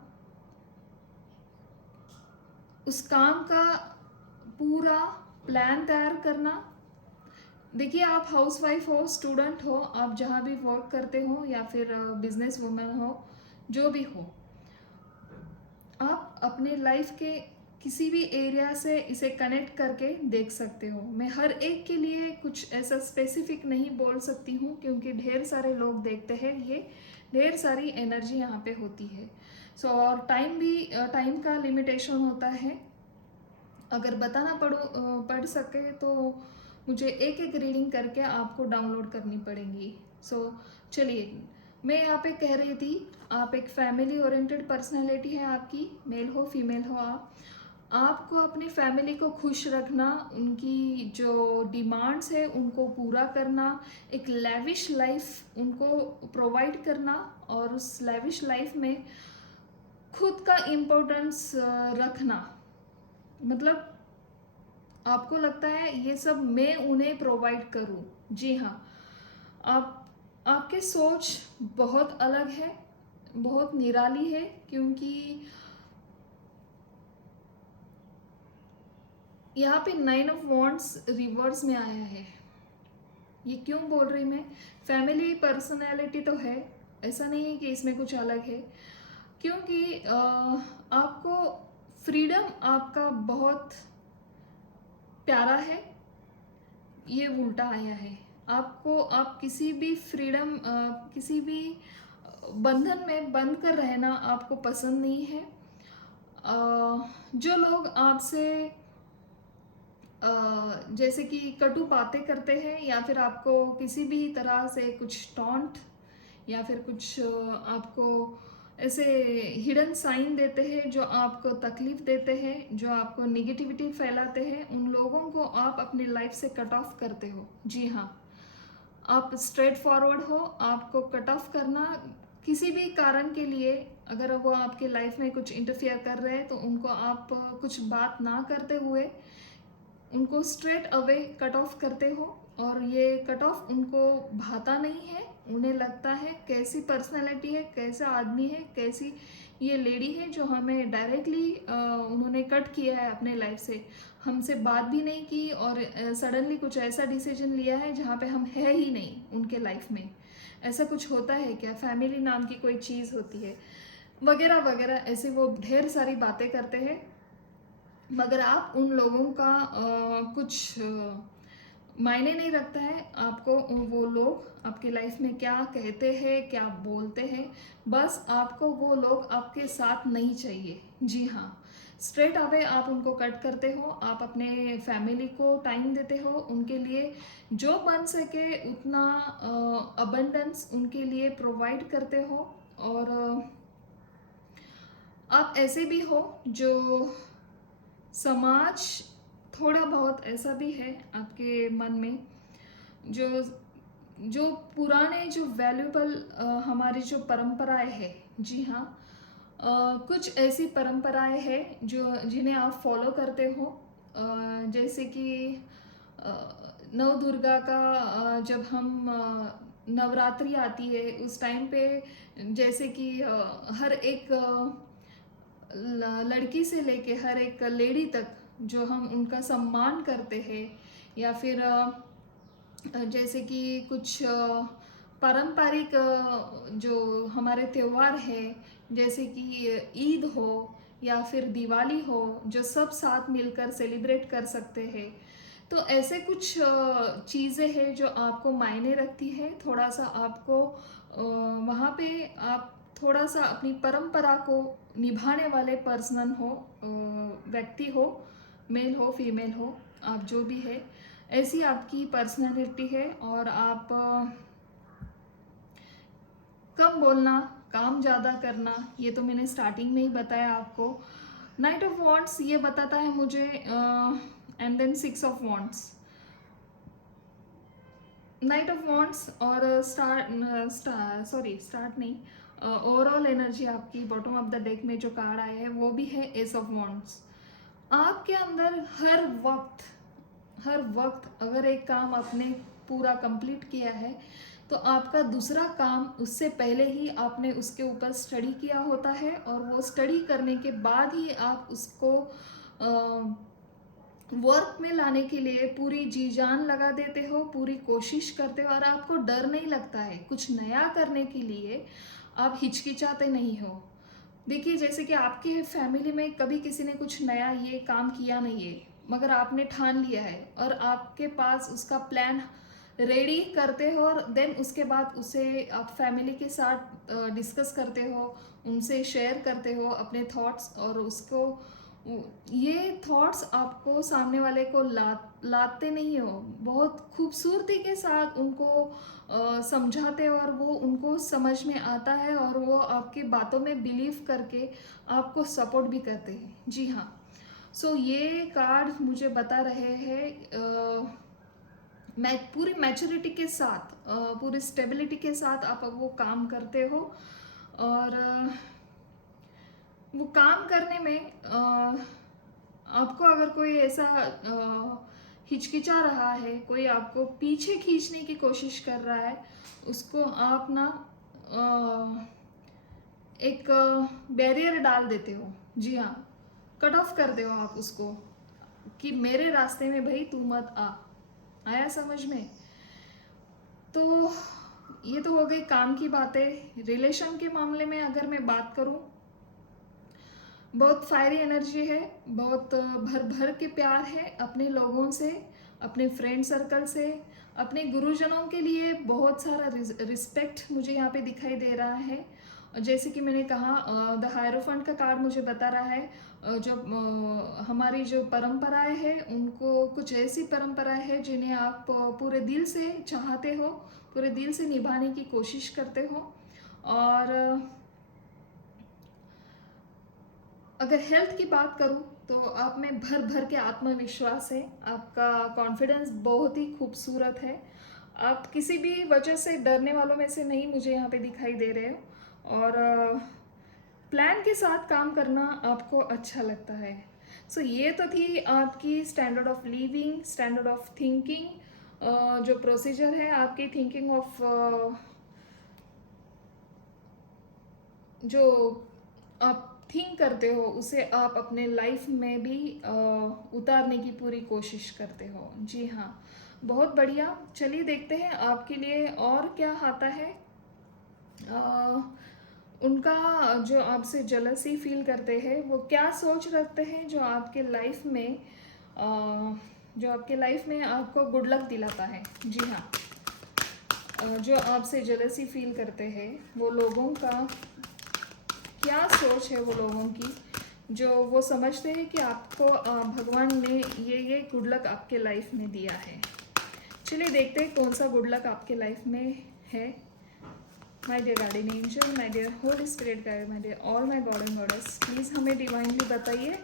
उस काम का पूरा प्लान तैयार करना। देखिए, आप हाउसवाइफ हो, स्टूडेंट हो, आप जहाँ भी वर्क करते हो, या फिर बिजनेस वुमेन हो, जो भी हो, आप अपने लाइफ के किसी भी एरिया से इसे कनेक्ट करके देख सकते हो। मैं हर एक के लिए कुछ ऐसा स्पेसिफिक नहीं बोल सकती हूँ, क्योंकि ढेर सारे लोग देखते हैं, ये ढेर सारी एनर्जी यहाँ पे होती है। सो और टाइम का लिमिटेशन होता है। अगर बताना पड़ सके तो मुझे एक एक रीडिंग करके आपको डाउनलोड करनी पड़ेंगी। सो चलिए, मैं यहाँ पे कह रही थी, आप एक फैमिली ओरिएंटेड पर्सनालिटी है आपकी, मेल हो फीमेल हो आप, आपको अपनी फैमिली को खुश रखना, उनकी जो डिमांड्स है उनको पूरा करना, एक लैविश लाइफ उनको प्रोवाइड करना, और उस लैविश लाइफ में खुद का इम्पोर्टेंस रखना। मतलब आपको लगता है ये सब मैं उन्हें प्रोवाइड करूं। जी हाँ, आप आपके सोच बहुत अलग है, बहुत निराली है, क्योंकि यहाँ पे 9 ऑफ वॉन्ड्स रिवर्स में आया है। ये क्यों बोल रही मैं, फैमिली पर्सनैलिटी तो है, ऐसा नहीं है कि इसमें कुछ अलग है, क्योंकि आपको फ्रीडम आपका बहुत प्यारा है, ये उल्टा आया है। आपको आप किसी भी फ्रीडम, किसी भी बंधन में बंद कर रहना आपको पसंद नहीं है। जो लोग आपसे जैसे कि कटु बातें करते हैं, या फिर आपको किसी भी तरह से कुछ टॉन्ट, या फिर कुछ आपको ऐसे हिडन साइन देते हैं जो आपको तकलीफ देते हैं, जो आपको निगेटिविटी फैलाते हैं, उन लोगों को आप अपनी लाइफ से कट ऑफ करते हो। जी हाँ, आप स्ट्रेट फॉरवर्ड हो, आपको कट ऑफ करना किसी भी कारण के लिए, अगर वो आपके लाइफ में कुछ इंटरफियर कर रहे हैं तो उनको आप कुछ बात ना करते हुए उनको स्ट्रेट अवे कट ऑफ करते हो, और ये कट ऑफ उनको भाता नहीं है। उन्हें लगता है कैसी पर्सनालिटी है, कैसा आदमी है, कैसी ये लेडी है जो हमें डायरेक्टली उन्होंने कट किया है अपने लाइफ से, हमसे बात भी नहीं की, और सडनली कुछ ऐसा डिसीजन लिया है जहाँ पे हम है ही नहीं उनके लाइफ में। ऐसा कुछ होता है क्या, फैमिली नाम की कोई चीज़ होती है, वगैरह वगैरह, ऐसे वो ढेर सारी बातें करते हैं। मगर आप उन लोगों का कुछ मायने नहीं रखता है आपको वो लोग आपकी लाइफ में क्या कहते हैं, क्या बोलते हैं, बस आपको वो लोग आपके साथ नहीं चाहिए। जी हाँ, स्ट्रेट अवे आप उनको कट करते हो, आप अपने फैमिली को टाइम देते हो, उनके लिए जो बन सके उतना अबंडेंस उनके लिए प्रोवाइड करते हो। और आप ऐसे भी हो जो समाज, थोड़ा बहुत ऐसा भी है आपके मन में, जो जो पुराने जो वैल्यूबल हमारी जो परंपराएं है। जी हाँ, कुछ ऐसी परंपराएं हैं जो जिन्हें आप फॉलो करते हो, जैसे कि नव दुर्गा का जब हम नवरात्रि आती है उस टाइम पे, जैसे कि हर एक लड़की से लेके हर एक लेडी तक जो हम उनका सम्मान करते हैं, या फिर जैसे कि कुछ पारंपरिक जो हमारे त्यौहार है, जैसे कि ईद हो या फिर दिवाली हो, जो सब साथ मिलकर सेलिब्रेट कर सकते हैं। तो ऐसे कुछ चीज़ें हैं जो आपको मायने रखती है, थोड़ा सा आपको वहाँ पे आप थोड़ा सा अपनी परंपरा को निभाने वाले पर्सन हो, व्यक्ति हो, मेल हो फीमेल हो, आप जो भी है, ऐसी आपकी पर्सनालिटी है। और आप कम बोलना, काम ज़्यादा करना, ये तो मैंने स्टार्टिंग में ही बताया आपको। नाइट ऑफ वॉन्ट्स ये बताता है मुझे, and then 6 of wands, knight of wands और स्टार्ट नहीं, ओवरऑल एनर्जी आपकी बॉटम ऑफ द डेक में जो कार्ड आया है वो भी है एस ऑफ वॉन्ट्स। आपके अंदर हर वक्त अगर एक काम आपने पूरा कंप्लीट किया है तो आपका दूसरा काम उससे पहले ही आपने उसके ऊपर स्टडी किया होता है, और वो स्टडी करने के बाद ही आप उसको वर्क में लाने के लिए पूरी जी जान लगा देते हो, पूरी कोशिश करते हो, और आपको डर नहीं लगता है कुछ नया करने के लिए, आप हिचकिचाते नहीं हो। देखिए, जैसे कि आपके फैमिली में कभी किसी ने कुछ नया ये काम किया नहीं है, मगर आपने ठान लिया है और आपके पास उसका प्लान रेडी करते हो, और देन उसके बाद उसे आप फैमिली के साथ डिस्कस करते हो, उनसे शेयर करते हो अपने थॉट्स, और उसको ये थॉट्स आपको सामने वाले को लाते नहीं हो, बहुत खूबसूरती के साथ उनको समझाते हो, और वो उनको समझ में आता है, और वो आपके बातों में बिलीव करके आपको सपोर्ट भी करते हैं। जी हाँ, सो ये कार्ड मुझे बता रहे हैं मैं पूरी मैच्योरिटी के साथ, पूरी स्टेबिलिटी के साथ आप वो काम करते हो, और वो काम करने में आपको अगर कोई ऐसा हिचकिचा रहा है, कोई आपको पीछे खींचने की कोशिश कर रहा है, उसको आप ना एक बैरियर डाल देते हो। जी हाँ, कट ऑफ कर दो आप उसको, कि मेरे रास्ते में भाई तू मत आ। आया समझ में? तो ये तो हो गई काम की बातें। रिलेशन के मामले में अगर मैं बात करूं, बहुत फायरी एनर्जी है, बहुत भर भर के प्यार है अपने लोगों से, अपने फ्रेंड सर्कल से, अपने गुरुजनों के लिए बहुत सारा रिस्पेक्ट मुझे यहाँ पे दिखाई दे रहा है। जैसे कि मैंने कहा, द हायरोफेंट का कार्ड मुझे बता रहा है जो हमारी जो परंपराएं हैं, उनको कुछ ऐसी परंपराएं हैं जिन्हें आप पूरे दिल से चाहते हो, पूरे दिल से निभाने की कोशिश करते हो। और अगर हेल्थ की बात करूं तो आप में भर भर के आत्मविश्वास है, आपका कॉन्फिडेंस बहुत ही खूबसूरत है, आप किसी भी वजह से डरने वालों में से नहीं मुझे यहाँ पे दिखाई दे रहे हो, और प्लान के साथ काम करना आपको अच्छा लगता है। सो ये तो थी आपकी standard of living, standard of thinking, जो प्रोसीजर है आपकी थिंकिंग ऑफ, जो आप थिंक करते हो उसे आप अपने लाइफ में भी उतारने की पूरी कोशिश करते हो। जी हाँ, बहुत बढ़िया। चलिए देखते हैं आपके लिए और क्या आता है। उनका जो आपसे जलसी फील करते हैं, वो क्या सोच रखते हैं जो आपके लाइफ में, आपको गुड लक दिलाता है। जी हाँ, जो आपसे जलसी फील करते हैं वो लोगों का क्या सोच है, वो लोगों की जो वो समझते हैं कि आपको भगवान ने ये गुड लक आपके लाइफ में दिया है। चलिए देखते हैं कौन सा गुड लक आपके लाइफ में है। My dear guardian angel, my dear holy spirit guide, my dear all my god and goddess, please हमें डिवाइनली बताइए,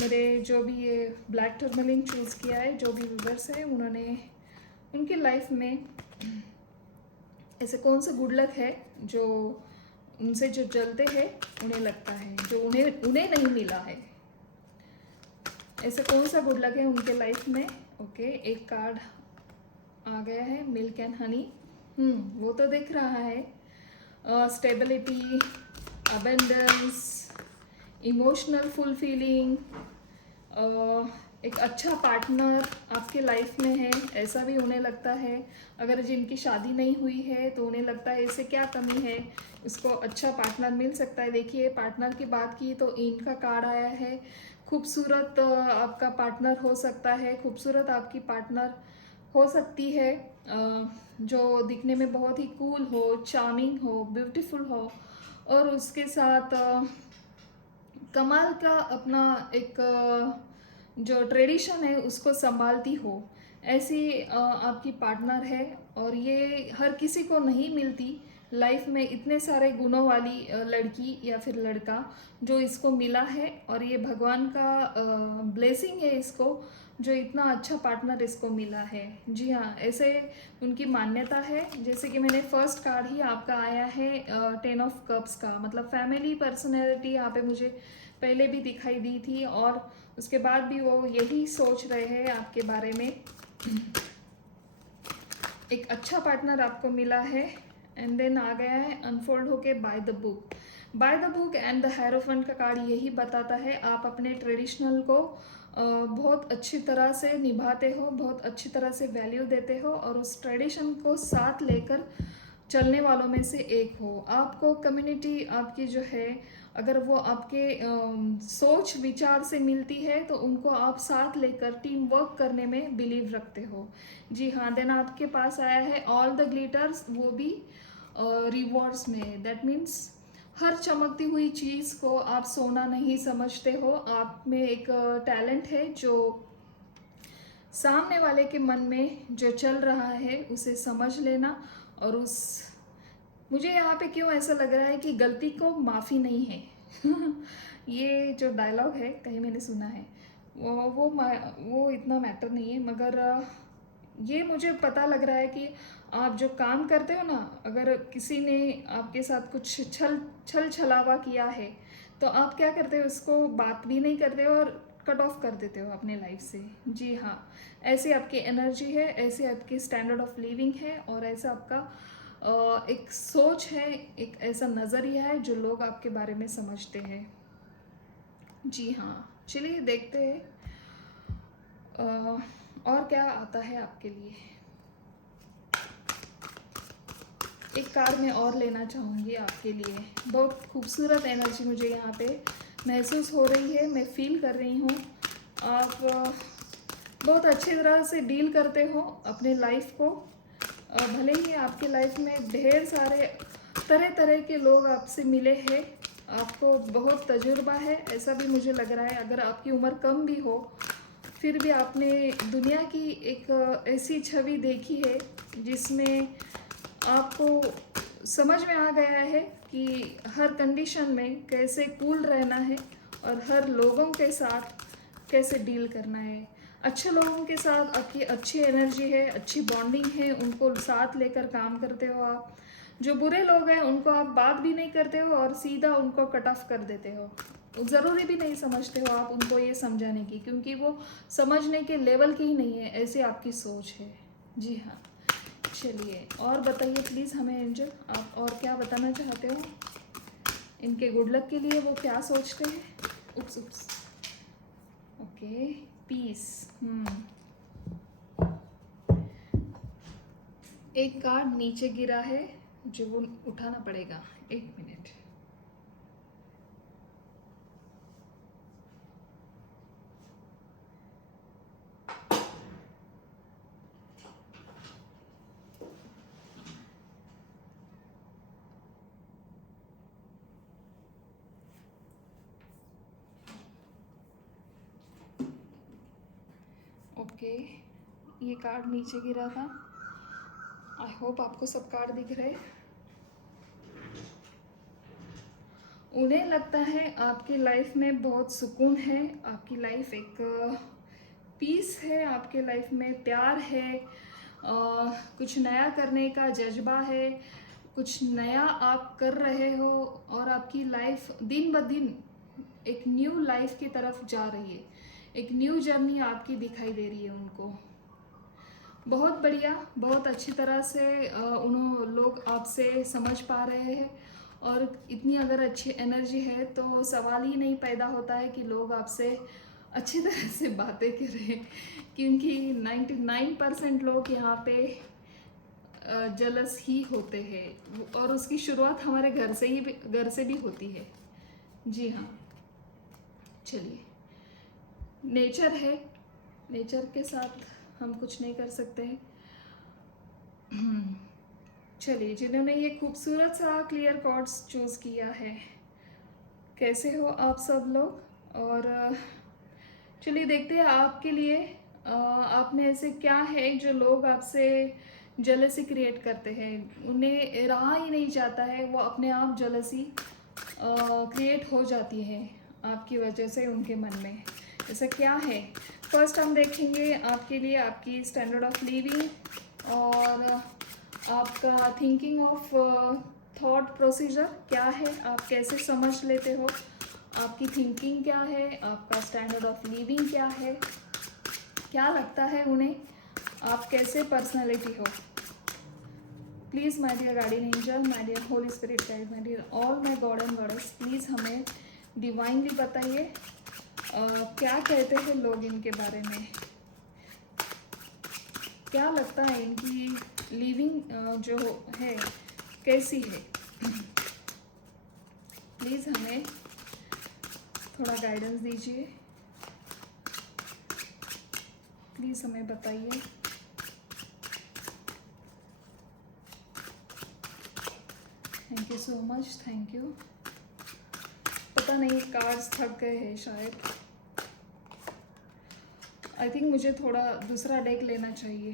मेरे जो भी ये ब्लैक टर्मलिन चूज़ किया है, जो भी व्यूवर्स है, उन्होंने उनकी लाइफ में ऐसे कौन सा गुड लक है जो उनसे जो जलते हैं उन्हें लगता है, जो उन्हें नहीं मिला है। ऐसे कौन सा गुड लक है उनके लाइफ में। ओके, एक कार्ड आ गया है, मिल्क एंड हनी। वो तो दिख रहा है, स्टेबिलिटी, अबेंडेंस, इमोशनल फुलफिलिंग, एक अच्छा पार्टनर आपके लाइफ में है, ऐसा भी उन्हें लगता है। अगर जिनकी शादी नहीं हुई है तो उन्हें लगता है इसे क्या कमी है, इसको अच्छा पार्टनर मिल सकता है। देखिए, पार्टनर की बात की तो इनका कार्ड आया है। खूबसूरत आपका पार्टनर हो सकता है, खूबसूरत आपकी पार्टनर हो सकती है, जो दिखने में बहुत ही कूल हो, चार्मिंग हो, ब्यूटीफुल हो, और उसके साथ कमाल का अपना एक जो ट्रेडिशन है उसको संभालती हो, ऐसी आपकी पार्टनर है। और ये हर किसी को नहीं मिलती लाइफ में, इतने सारे गुणों वाली लड़की या फिर लड़का जो इसको मिला है। और ये भगवान का ब्लेसिंग है इसको, जो इतना अच्छा पार्टनर इसको मिला है। जी हाँ, ऐसे उनकी मान्यता है। जैसे कि मैंने फर्स्ट कार्ड ही आपका आया है 10 ऑफ कप्स का, मतलब फैमिली पर्सनैलिटी यहाँ पे मुझे पहले भी दिखाई दी थी, और उसके बाद भी वो यही सोच रहे हैं आपके बारे में। एक अच्छा पार्टनर आपको मिला है। एंड देन आ गया है अनफोल्ड होके by the book. By the book and the hierophant का कार्ड यही बताता है आप अपने ट्रेडिशनल को बहुत अच्छी तरह से निभाते हो, बहुत अच्छी तरह से वैल्यू देते हो, और उस ट्रेडिशन को साथ लेकर चलने वालों में से एक हो। आपको कम्युनिटी आपकी जो है, अगर वो आपके सोच विचार से मिलती है तो उनको आप साथ लेकर टीम वर्क करने में बिलीव रखते हो। जी हाँ, देन आपके पास आया है ऑल द ग्लिटर्स, वो भी रिवॉर्ड्स में। दैट मीन्स हर चमकती हुई चीज़ को आप सोना नहीं समझते हो। आप में एक टैलेंट है जो सामने वाले के मन में जो चल रहा है उसे समझ लेना। और उस मुझे यहाँ पे क्यों ऐसा लग रहा है कि गलती को माफ़ी नहीं है। ये जो डायलॉग है कहीं मैंने सुना है, वो इतना मैटर नहीं है, मगर ये मुझे पता लग रहा है कि आप जो काम करते हो ना, अगर किसी ने आपके साथ कुछ छल छलावा किया है तो आप क्या करते हो, उसको बात भी नहीं करते हो और कट ऑफ कर देते हो अपने लाइफ से। जी हाँ, ऐसी आपकी एनर्जी है, ऐसी आपकी स्टैंडर्ड ऑफ लिविंग है, और ऐसा आपका एक सोच है, एक ऐसा नज़रिया है जो लोग आपके बारे में समझते हैं। जी हाँ, चलिए देखते हैं और क्या आता है आपके लिए। एक कार्ड मैं और लेना चाहूँगी आपके लिए। बहुत खूबसूरत एनर्जी मुझे यहाँ पे महसूस हो रही है, मैं फील कर रही हूँ। आप बहुत अच्छी तरह से डील करते हो अपने लाइफ को। भले ही आपके लाइफ में ढेर सारे तरह तरह के लोग आपसे मिले हैं, आपको बहुत तजुर्बा है, ऐसा भी मुझे लग रहा है। अगर आपकी उम्र कम भी हो फिर भी आपने दुनिया की एक ऐसी छवि देखी है जिसमें आपको समझ में आ गया है कि हर कंडीशन में कैसे कूल रहना है और हर लोगों के साथ कैसे डील करना है। अच्छे लोगों के साथ आपकी अच्छी एनर्जी है, अच्छी बॉन्डिंग है, उनको साथ लेकर काम करते हो आप। जो बुरे लोग हैं उनको आप बात भी नहीं करते हो और सीधा उनको कट ऑफ कर देते हो। ज़रूरी भी नहीं समझते हो आप उनको ये समझाने की, क्योंकि वो समझने के लेवल की ही नहीं है, ऐसी आपकी सोच है। जी हाँ, चलिए और बताइए प्लीज़ हमें एंजल, आप और क्या बताना चाहते हो। इनके गुड लक के लिए वो क्या सोचते हैं। उप्स उप्स, ओके, पीस। एक कार्ड नीचे गिरा है जो वो उठाना पड़ेगा, 1 मिनट। ओके, ये कार्ड नीचे गिरा था। आई होप आपको सब कार्ड दिख रहे। उन्हें लगता है आपकी लाइफ में बहुत सुकून है, आपकी लाइफ एक पीस है, आपके लाइफ में प्यार है, कुछ नया करने का जज्बा है, कुछ नया आप कर रहे हो, और आपकी लाइफ दिन ब दिन एक न्यू लाइफ की तरफ जा रही है। एक न्यू जर्नी आपकी दिखाई दे रही है उनको। बहुत बढ़िया, बहुत अच्छी तरह से लोग आपसे समझ पा रहे हैं, और इतनी अगर अच्छी एनर्जी है तो सवाल ही नहीं पैदा होता है कि लोग आपसे अच्छी तरह से बातें करें, क्योंकि 99% लोग यहाँ पे जलस ही होते हैं, और उसकी शुरुआत हमारे घर से भी होती है। जी हाँ, चलिए, नेचर है, नेचर के साथ हम कुछ नहीं कर सकते हैं। चलिए, जिन्होंने ये खूबसूरत सा क्लियर कार्ड्स चूज़ किया है, कैसे हो आप सब लोग? और चलिए देखते हैं आपके लिए आप में ऐसे क्या है जो लोग आपसे जेलसी क्रिएट करते हैं, उन्हें रहा ही नहीं जाता है, वो अपने आप जेलसी क्रिएट हो जाती है आपकी वजह से उनके मन में। ऐसा क्या है? फर्स्ट हम देखेंगे आपके लिए आपकी स्टैंडर्ड ऑफ लिविंग और आपका थिंकिंग ऑफ थॉट प्रोसीजर क्या है, आप कैसे समझ लेते हो, आपकी थिंकिंग क्या है, आपका स्टैंडर्ड ऑफ लिविंग क्या है, क्या लगता है उन्हें, आप कैसे पर्सनालिटी हो। Please my dear guardian angel, my dear holy spirit guide, my dear all my god and goddess, please हमें डिवाइनली बताइए क्या कहते हैं लोग इनके बारे में, क्या लगता है इनकी लिविंग जो है कैसी है। प्लीज़ हमें थोड़ा गाइडेंस दीजिए, प्लीज़ हमें बताइए। Thank you so much, thank you. पता नहीं कार्ड्स थक गए हैं शायद, आई थिंक मुझे थोड़ा दूसरा डेक लेना चाहिए।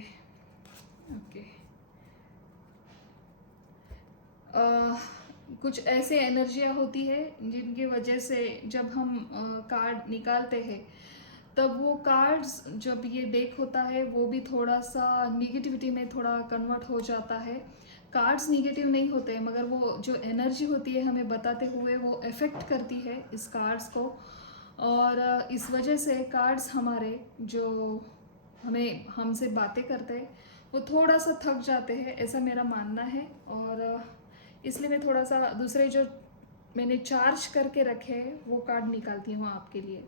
ओके कुछ ऐसे एनर्जियाँ होती है जिनकी वजह से जब हम कार्ड निकालते हैं तब वो कार्ड्स, जब ये डेक होता है वो भी थोड़ा सा निगेटिविटी में थोड़ा कन्वर्ट हो जाता है। कार्ड्स निगेटिव नहीं होते हैं, मगर वो जो एनर्जी होती है हमें बताते हुए वो इफ़ेक्ट करती है इस कार्ड्स को, और इस वजह से कार्ड्स हमारे जो हमें हमसे बातें करते हैं वो थोड़ा सा थक जाते हैं, ऐसा मेरा मानना है। और इसलिए मैं थोड़ा सा दूसरे जो मैंने चार्ज करके रखे हैं वो कार्ड निकालती हूँ आपके लिए।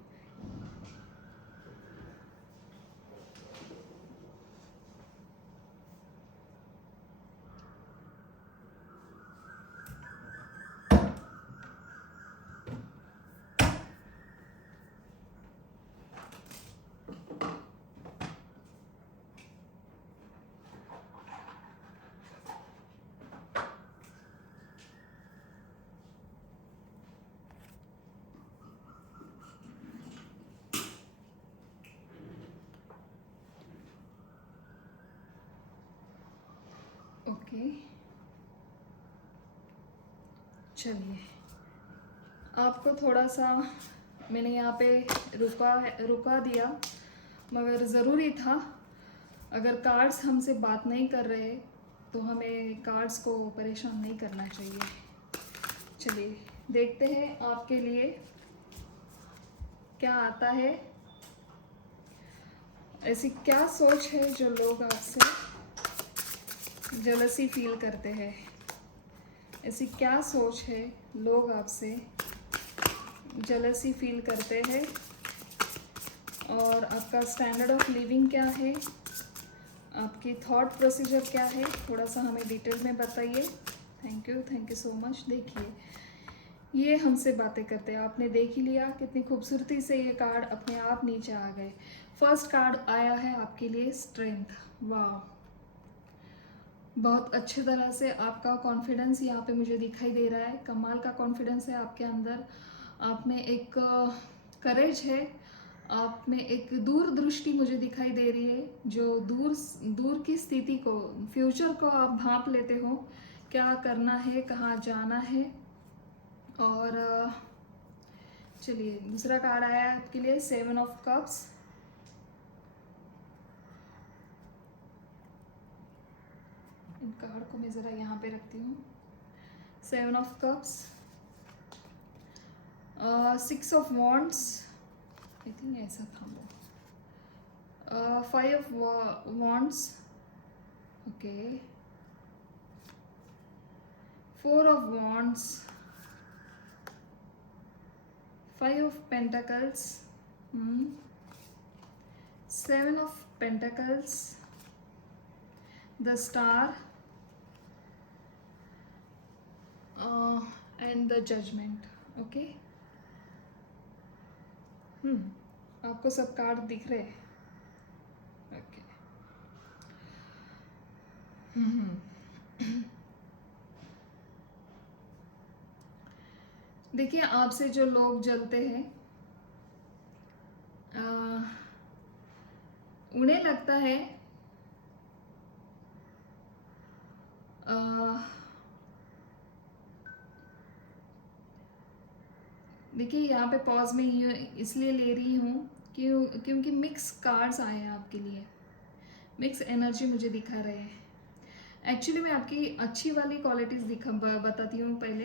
ओके चलिए, आपको थोड़ा सा मैंने यहाँ पे रुका दिया, मगर ज़रूरी था। अगर कार्ड्स हमसे बात नहीं कर रहे तो हमें कार्ड्स को परेशान नहीं करना चाहिए। चलिए देखते हैं आपके लिए क्या आता है, ऐसी क्या सोच है जो लोग आपसे जेलसी फील करते हैं, ऐसी क्या सोच है लोग आपसे जेलसी फील करते हैं, और आपका स्टैंडर्ड ऑफ लिविंग क्या है, आपकी थॉट प्रोसीजर क्या है, थोड़ा सा हमें डिटेल में बताइए। Thank you so much. देखिए ये हमसे बातें करते हैं, आपने देख ही लिया कितनी खूबसूरती से ये कार्ड अपने आप नीचे आ गए। फर्स्ट कार्ड आया है आपके लिए स्ट्रेंथ। वाह, बहुत अच्छे तरह से आपका कॉन्फिडेंस यहाँ पे मुझे दिखाई दे रहा है, कमाल का कॉन्फिडेंस है आपके अंदर, आप में एक करेज है, आप में एक दूरदृष्टि मुझे दिखाई दे रही है, जो दूर दूर की स्थिति को, फ्यूचर को आप भांप लेते हो, क्या करना है, कहाँ जाना है। और चलिए दूसरा कार्ड आया है आपके लिए 7 ऑफ कप्स। इन कार्ड को मैं ज़रा यहाँ पे रखती हूँ। 7 of cups, 6 of wands, I think ऐसा था वो, 5 of wands, okay, 4 of wands, 5 of pentacles, 7 of pentacles, the star and the judgement. Okay, आपको सब कार्ड दिख रहे हैं? ओके देखिए, आपसे जो लोग जलते हैं, अ, उन्हें लगता है अ, देखिए यहाँ पे पॉज में ये इसलिए ले रही हूँ क्योंकि मिक्स कार्ड्स आए हैं आपके लिए, मिक्स एनर्जी मुझे दिखा रहे हैं। एक्चुअली मैं आपकी अच्छी वाली क्वालिटीज़ बताती हूँ पहले,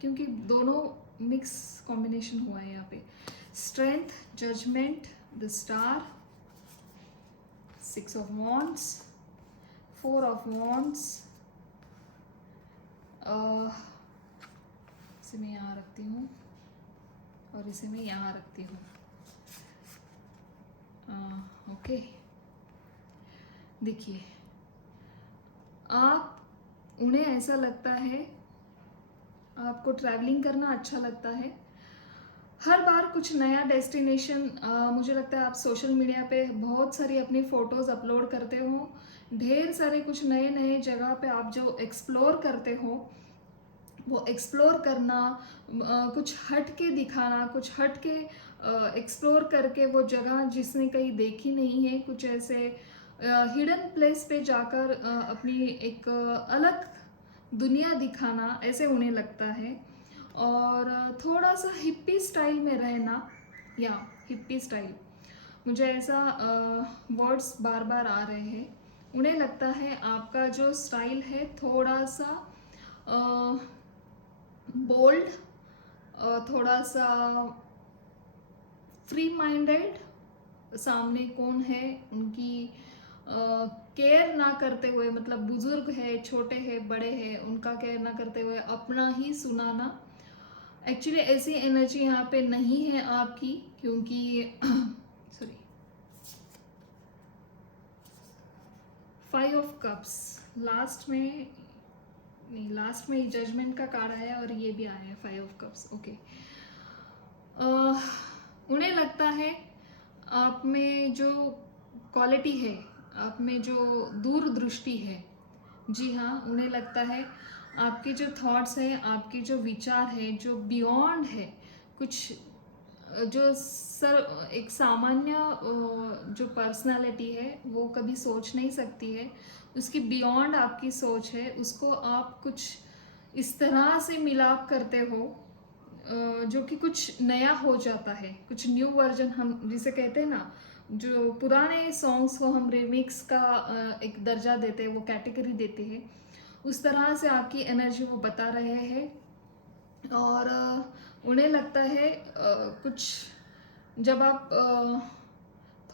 क्योंकि दोनों मिक्स कॉम्बिनेशन हुआ है यहाँ पे। Strength, judgement, the star, 6 of wands, 4 of wands, इसे मैं यहाँ रखती हूँ और इसे मैं यहाँ रखती हूँ। ओके, देखिए आप, उन्हें ऐसा लगता है, आपको ट्रैवलिंग करना अच्छा लगता है, हर बार कुछ नया डेस्टिनेशन। मुझे लगता है आप सोशल मीडिया पे बहुत सारी अपनी फ़ोटोज़ अपलोड करते हो, ढेर सारे कुछ नए नए जगह पे आप जो एक्सप्लोर करते हो, वो एक्सप्लोर करना, कुछ हट के दिखाना, कुछ हट के एक्सप्लोर करके वो जगह जिसने कहीं देखी नहीं है, कुछ ऐसे हिडन प्लेस पे जाकर अपनी एक अलग दुनिया दिखाना, ऐसे उन्हें लगता है। और थोड़ा सा हिप्पी स्टाइल में रहना, या हिप्पी स्टाइल, मुझे ऐसा वर्ड्स बार बार आ रहे हैं। उन्हें लगता है आपका जो स्टाइल है थोड़ा सा बोल्ड, थोड़ा सा फ्री माइंडेड, सामने कौन है उनकी केयर ना करते हुए, मतलब बुजुर्ग है, छोटे हैं, बड़े हैं, उनका केयर ना करते हुए अपना ही सुनाना। एक्चुअली ऐसी एनर्जी यहाँ पे नहीं है आपकी, क्योंकि सॉरी, 5 ऑफ कप्स लास्ट में, नहीं लास्ट में जजमेंट का कार्ड आया और ये भी आया है 5 ऑफ कप्स। ओके, उन्हें लगता है आप में जो क्वालिटी है, आप में जो दूरदृष्टि है, जी हाँ, उन्हें लगता है आपके जो थॉट्स हैं, आपके जो विचार है, जो बियॉन्ड है, कुछ जो सर एक सामान्य जो पर्सनालिटी है वो कभी सोच नहीं सकती है, उसकी बियॉन्ड आपकी सोच है, उसको आप कुछ इस तरह से मिलाप करते हो जो कि कुछ नया हो जाता है, कुछ न्यू वर्जन हम जिसे कहते हैं ना, जो पुराने सॉन्ग्स को हम रिमिक्स का एक दर्जा देते हैं, वो कैटेगरी देते हैं, उस तरह से आपकी एनर्जी वो बता रहे हैं। और उन्हें लगता है कुछ जब आप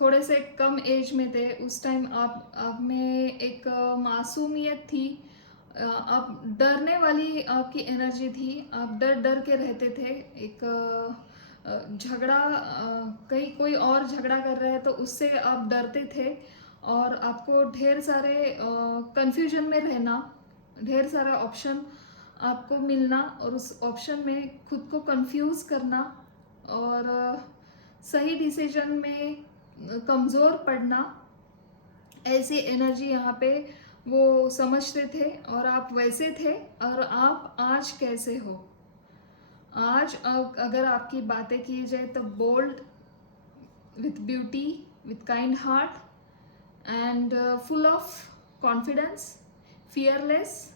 थोड़े से कम एज में थे, उस टाइम आप में एक मासूमियत थी, आप डरने वाली आपकी एनर्जी थी, आप डर डर के रहते थे। एक झगड़ा, कहीं कोई और झगड़ा कर रहे हैं तो उससे आप डरते थे, और आपको ढेर सारे कंफ्यूजन में रहना, ढेर सारा ऑप्शन आपको मिलना, और उस ऑप्शन में खुद को कंफ्यूज करना, और सही डिसीजन में कमज़ोर पड़ना, ऐसी एनर्जी यहाँ पे वो समझते थे। और आप वैसे थे, और आप आज कैसे हो, आज अगर आपकी बातें की जाए तो bold, with beauty, with kind heart and full of confidence, fearless,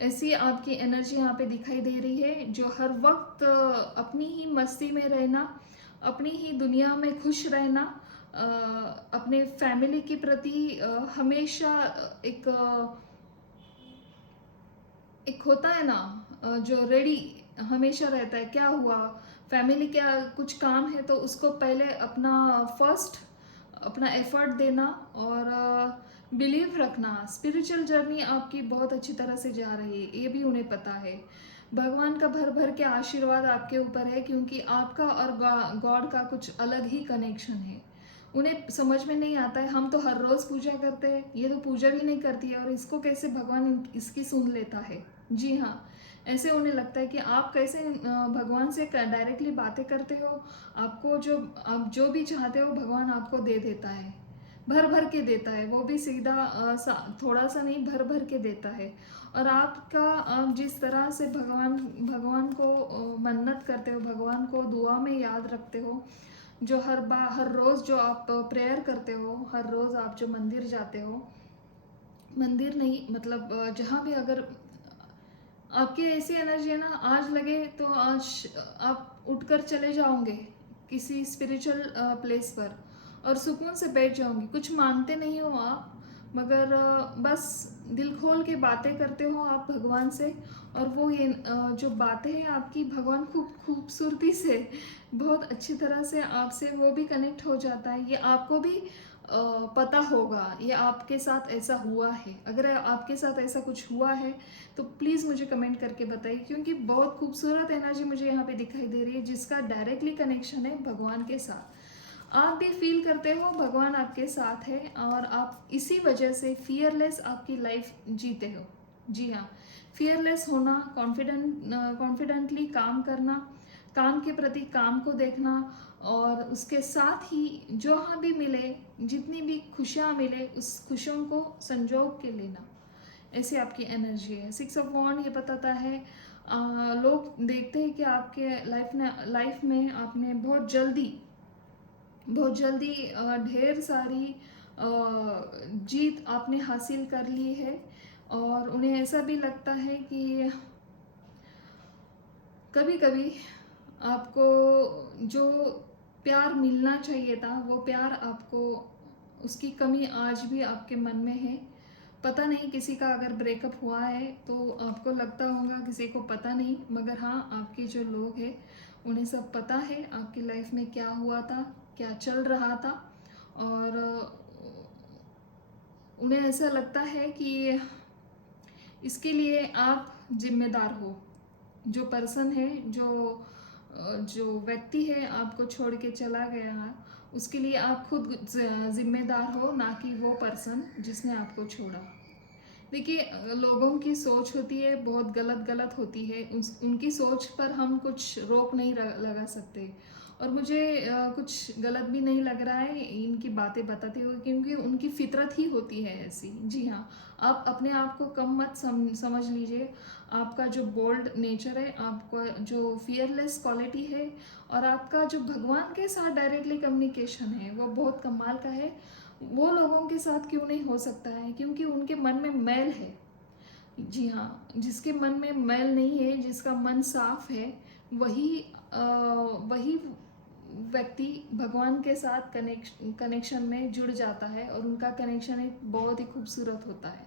ऐसी आपकी एनर्जी यहाँ पे दिखाई दे रही है, जो हर वक्त अपनी ही मस्ती में रहना, अपनी ही दुनिया में खुश रहना, अपने फैमिली के प्रति हमेशा एक एक होता है ना, जो रेडी हमेशा रहता है, क्या हुआ, फैमिली क्या कुछ काम है तो उसको पहले अपना फर्स्ट अपना एफर्ट देना, और बिलीव रखना। स्पिरिचुअल जर्नी आपकी बहुत अच्छी तरह से जा रही है, ये भी उन्हें पता है। भगवान का भर भर के आशीर्वाद आपके ऊपर है, क्योंकि आपका और गॉड का कुछ अलग ही कनेक्शन है। उन्हें समझ में नहीं आता है, हम तो हर रोज़ पूजा करते हैं, ये तो पूजा भी नहीं करती है, और इसको कैसे भगवान इसकी सुन लेता है। जी हाँ, ऐसे उन्हें लगता है कि आप कैसे भगवान से डायरेक्टली बातें करते हो, आपको जो आप जो भी चाहते हो भगवान आपको दे देता है। भर भर के देता है, वो भी सीधा थोड़ा सा नहीं, भर भर के देता है। और आपका जिस तरह से भगवान भगवान को मन्नत करते हो, भगवान को दुआ में याद रखते हो, जो हर रोज़ जो आप प्रेयर करते हो, हर रोज़ आप जो मंदिर जाते हो, मंदिर नहीं मतलब जहाँ भी अगर आपकी ऐसी एनर्जी है ना, आज लगे तो आज आप उठकर चले जाओगे किसी स्पिरिचुअल प्लेस पर और सुकून से बैठ जाओगे। कुछ मानते नहीं हो आप, मगर बस दिल खोल के बातें करते हो आप भगवान से, और वो ये जो बातें हैं आपकी, भगवान खूबसूरती से बहुत अच्छी तरह से आपसे वो भी कनेक्ट हो जाता है। ये आपको भी पता होगा ये आपके साथ ऐसा हुआ है। अगर आपके साथ ऐसा कुछ हुआ है तो प्लीज़ मुझे कमेंट करके बताइए, क्योंकि बहुत खूबसूरत एनर्जी मुझे यहाँ पे दिखाई दे रही है जिसका डायरेक्टली कनेक्शन है भगवान के साथ। आप भी फील करते हो भगवान आपके साथ है, और आप इसी वजह से फियरलेस आपकी लाइफ जीते हो। जी हाँ, फियरलेस होना, कॉन्फिडेंटली काम करना, काम के प्रति काम को देखना, और उसके साथ ही जहाँ भी मिले, जितनी भी खुशियाँ मिले, उस खुशियों को संजोग के लेना, ऐसी आपकी एनर्जी है। 6 ऑफ वॉन्ड ये बताता है लोग देखते हैं कि आपके लाइफ में आपने बहुत जल्दी ढेर सारी जीत आपने हासिल कर ली है, और उन्हें ऐसा भी लगता है कि कभी कभी आपको जो प्यार मिलना चाहिए था, वो प्यार आपको, उसकी कमी आज भी आपके मन में है। पता नहीं किसी का अगर ब्रेकअप हुआ है तो आपको लगता होगा किसी को पता नहीं, मगर हाँ, आपके जो लोग हैं उन्हें सब पता है आपकी लाइफ में क्या हुआ था, क्या चल रहा था, और उन्हें ऐसा लगता है कि इसके लिए आप जिम्मेदार हो। जो पर्सन है, जो व्यक्ति है आपको छोड़ के चला गया है, उसके लिए आप खुद जिम्मेदार हो, ना कि वो पर्सन जिसने आपको छोड़ा। देखिए, लोगों की सोच होती है बहुत गलत होती है, उनकी सोच पर हम कुछ रोक नहीं लगा सकते, और मुझे कुछ गलत भी नहीं लग रहा है इनकी बातें बताते हुए, क्योंकि उनकी फितरत ही होती है ऐसी। जी हाँ, आप अपने आप को कम मत समझ लीजिए। आपका जो बोल्ड नेचर है, आपका जो फियरलेस क्वालिटी है, और आपका जो भगवान के साथ डायरेक्टली कम्युनिकेशन है, वो बहुत कमाल का है। वो लोगों के साथ क्यों नहीं हो सकता है? क्योंकि उनके मन में मैल है। जी हाँ, जिसके मन में मैल नहीं है, जिसका मन साफ है, वही वही व्यक्ति भगवान के साथ कनेक्शन में जुड़ जाता है, और उनका कनेक्शन एक बहुत ही खूबसूरत होता है।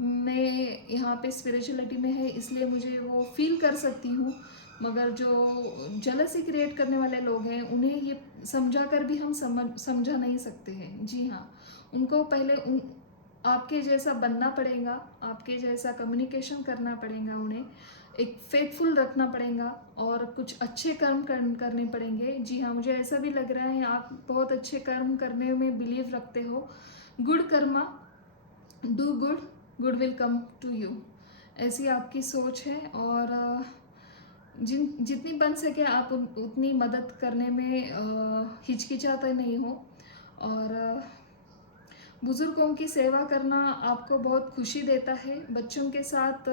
मैं यहाँ पे स्पिरिचुअलिटी में है इसलिए मुझे वो फील कर सकती हूँ, मगर जो जेलसी क्रिएट करने वाले लोग हैं उन्हें ये समझा कर भी हम समझा नहीं सकते हैं। जी हाँ, उनको पहले आपके जैसा बनना पड़ेगा, आपके जैसा कम्युनिकेशन करना पड़ेगा, उन्हें एक फेथफुल रखना पड़ेगा, और कुछ अच्छे कर्म करने पड़ेंगे। जी हाँ, मुझे ऐसा भी लग रहा है आप बहुत अच्छे कर्म करने में बिलीव रखते हो। Good karma, do good, good will come to you, ऐसी आपकी सोच है। और जितनी बन सके आप उतनी मदद करने में हिचकिचाते नहीं हो, और बुज़ुर्गों की सेवा करना आपको बहुत खुशी देता है। बच्चों के साथ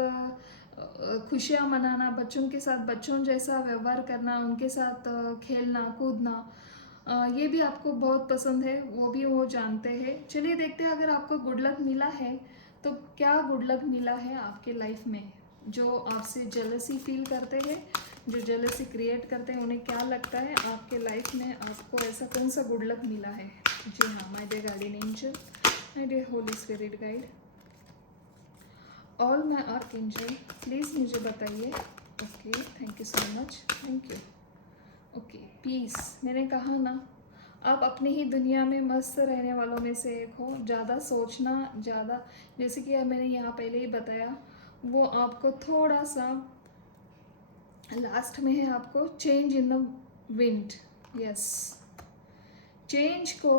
खुशियाँ मनाना, बच्चों के साथ बच्चों जैसा व्यवहार करना, उनके साथ खेलना कूदना, ये भी आपको बहुत पसंद है, वो भी वो जानते हैं। चलिए देखते हैं अगर आपको गुड लक मिला है तो क्या गुड लक मिला है आपके लाइफ में। जो आपसे जेलसी फील करते हैं, जो जेलसी क्रिएट करते हैं, उन्हें क्या लगता है आपके लाइफ में आपको ऐसा कौन सा गुड लक मिला है। जी हाँ, my dear guardian angel, my dear holy spirit guide, all my archangel, please मुझे बताइए। Okay, thank you so much, thank you. Okay, peace, मैंने कहा ना, आप अपनी ही दुनिया में मस्त रहने वालों में से एक हो। ज़्यादा सोचना, ज़्यादा, जैसे कि मैंने यहाँ पहले ही बताया, वो आपको थोड़ा सा लास्ट में है, आपको change in the wind. Yes, change को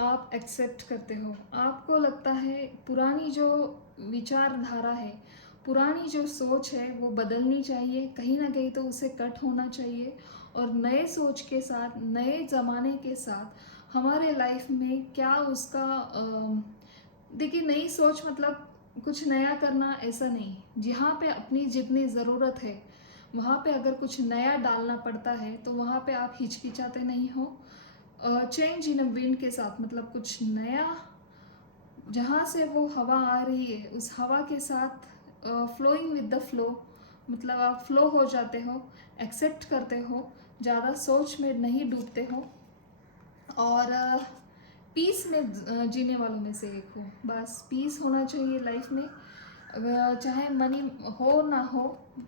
आप एक्सेप्ट करते हो। आपको लगता है पुरानी जो विचारधारा है, पुरानी जो सोच है, वो बदलनी चाहिए, कहीं ना कहीं तो उसे कट होना चाहिए, और नए सोच के साथ, नए ज़माने के साथ हमारे लाइफ में क्या उसका देखिए, नई सोच मतलब कुछ नया करना ऐसा नहीं। जहाँ पे अपनी जितनी ज़रूरत है वहाँ पे अगर कुछ नया डालना पड़ता है तो वहाँ पे आप हिचकिचाते नहीं हो। चेंज इन अ विंड के साथ मतलब कुछ नया, जहाँ से वो हवा आ रही है उस हवा के साथ फ्लोइंग विद द फ्लो, मतलब आप फ्लो हो जाते हो, एक्सेप्ट करते हो, ज़्यादा सोच में नहीं डूबते हो और पीस में जीने वालों में से एक हो। बस पीस होना चाहिए लाइफ में। चाहे मनी हो ना हो,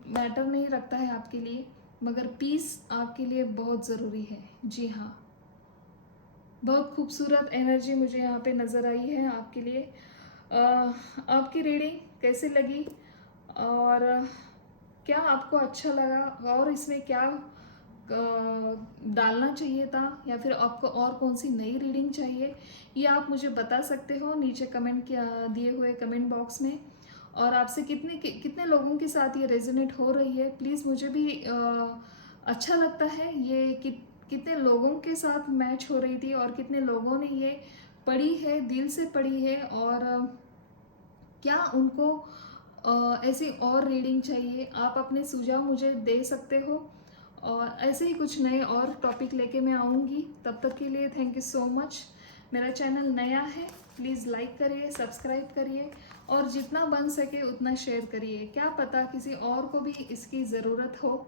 मैटर नहीं रखता है आपके लिए, मगर पीस आपके लिए बहुत ज़रूरी है। जी हाँ, बहुत खूबसूरत एनर्जी मुझे यहाँ पे नज़र आई है आपके लिए। आपकी रीडिंग कैसी लगी और क्या आपको अच्छा लगा और इसमें क्या डालना चाहिए था, या फिर आपको और कौन सी नई रीडिंग चाहिए, ये आप मुझे बता सकते हो नीचे कमेंट किया दिए हुए कमेंट बॉक्स में। और आपसे कितने लोगों के साथ ये रेजोनेट हो रही है प्लीज़ मुझे भी अच्छा लगता है ये कितने लोगों के साथ मैच हो रही थी और कितने लोगों ने ये पढ़ी है, दिल से पढ़ी है, और क्या उनको ऐसी और रीडिंग चाहिए। आप अपने सुझाव मुझे दे सकते हो और ऐसे ही कुछ नए और टॉपिक लेके मैं आऊँगी। तब तक के लिए थैंक यू सो मच। मेरा चैनल नया है, प्लीज़ लाइक करिए, सब्सक्राइब करिए और जितना बन सके उतना शेयर करिए। क्या पता किसी और को भी इसकी ज़रूरत हो।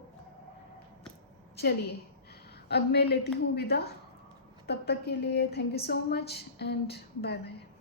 चलिए अब मैं लेती हूँ विदा। तब तक के लिए thank you so much and bye bye.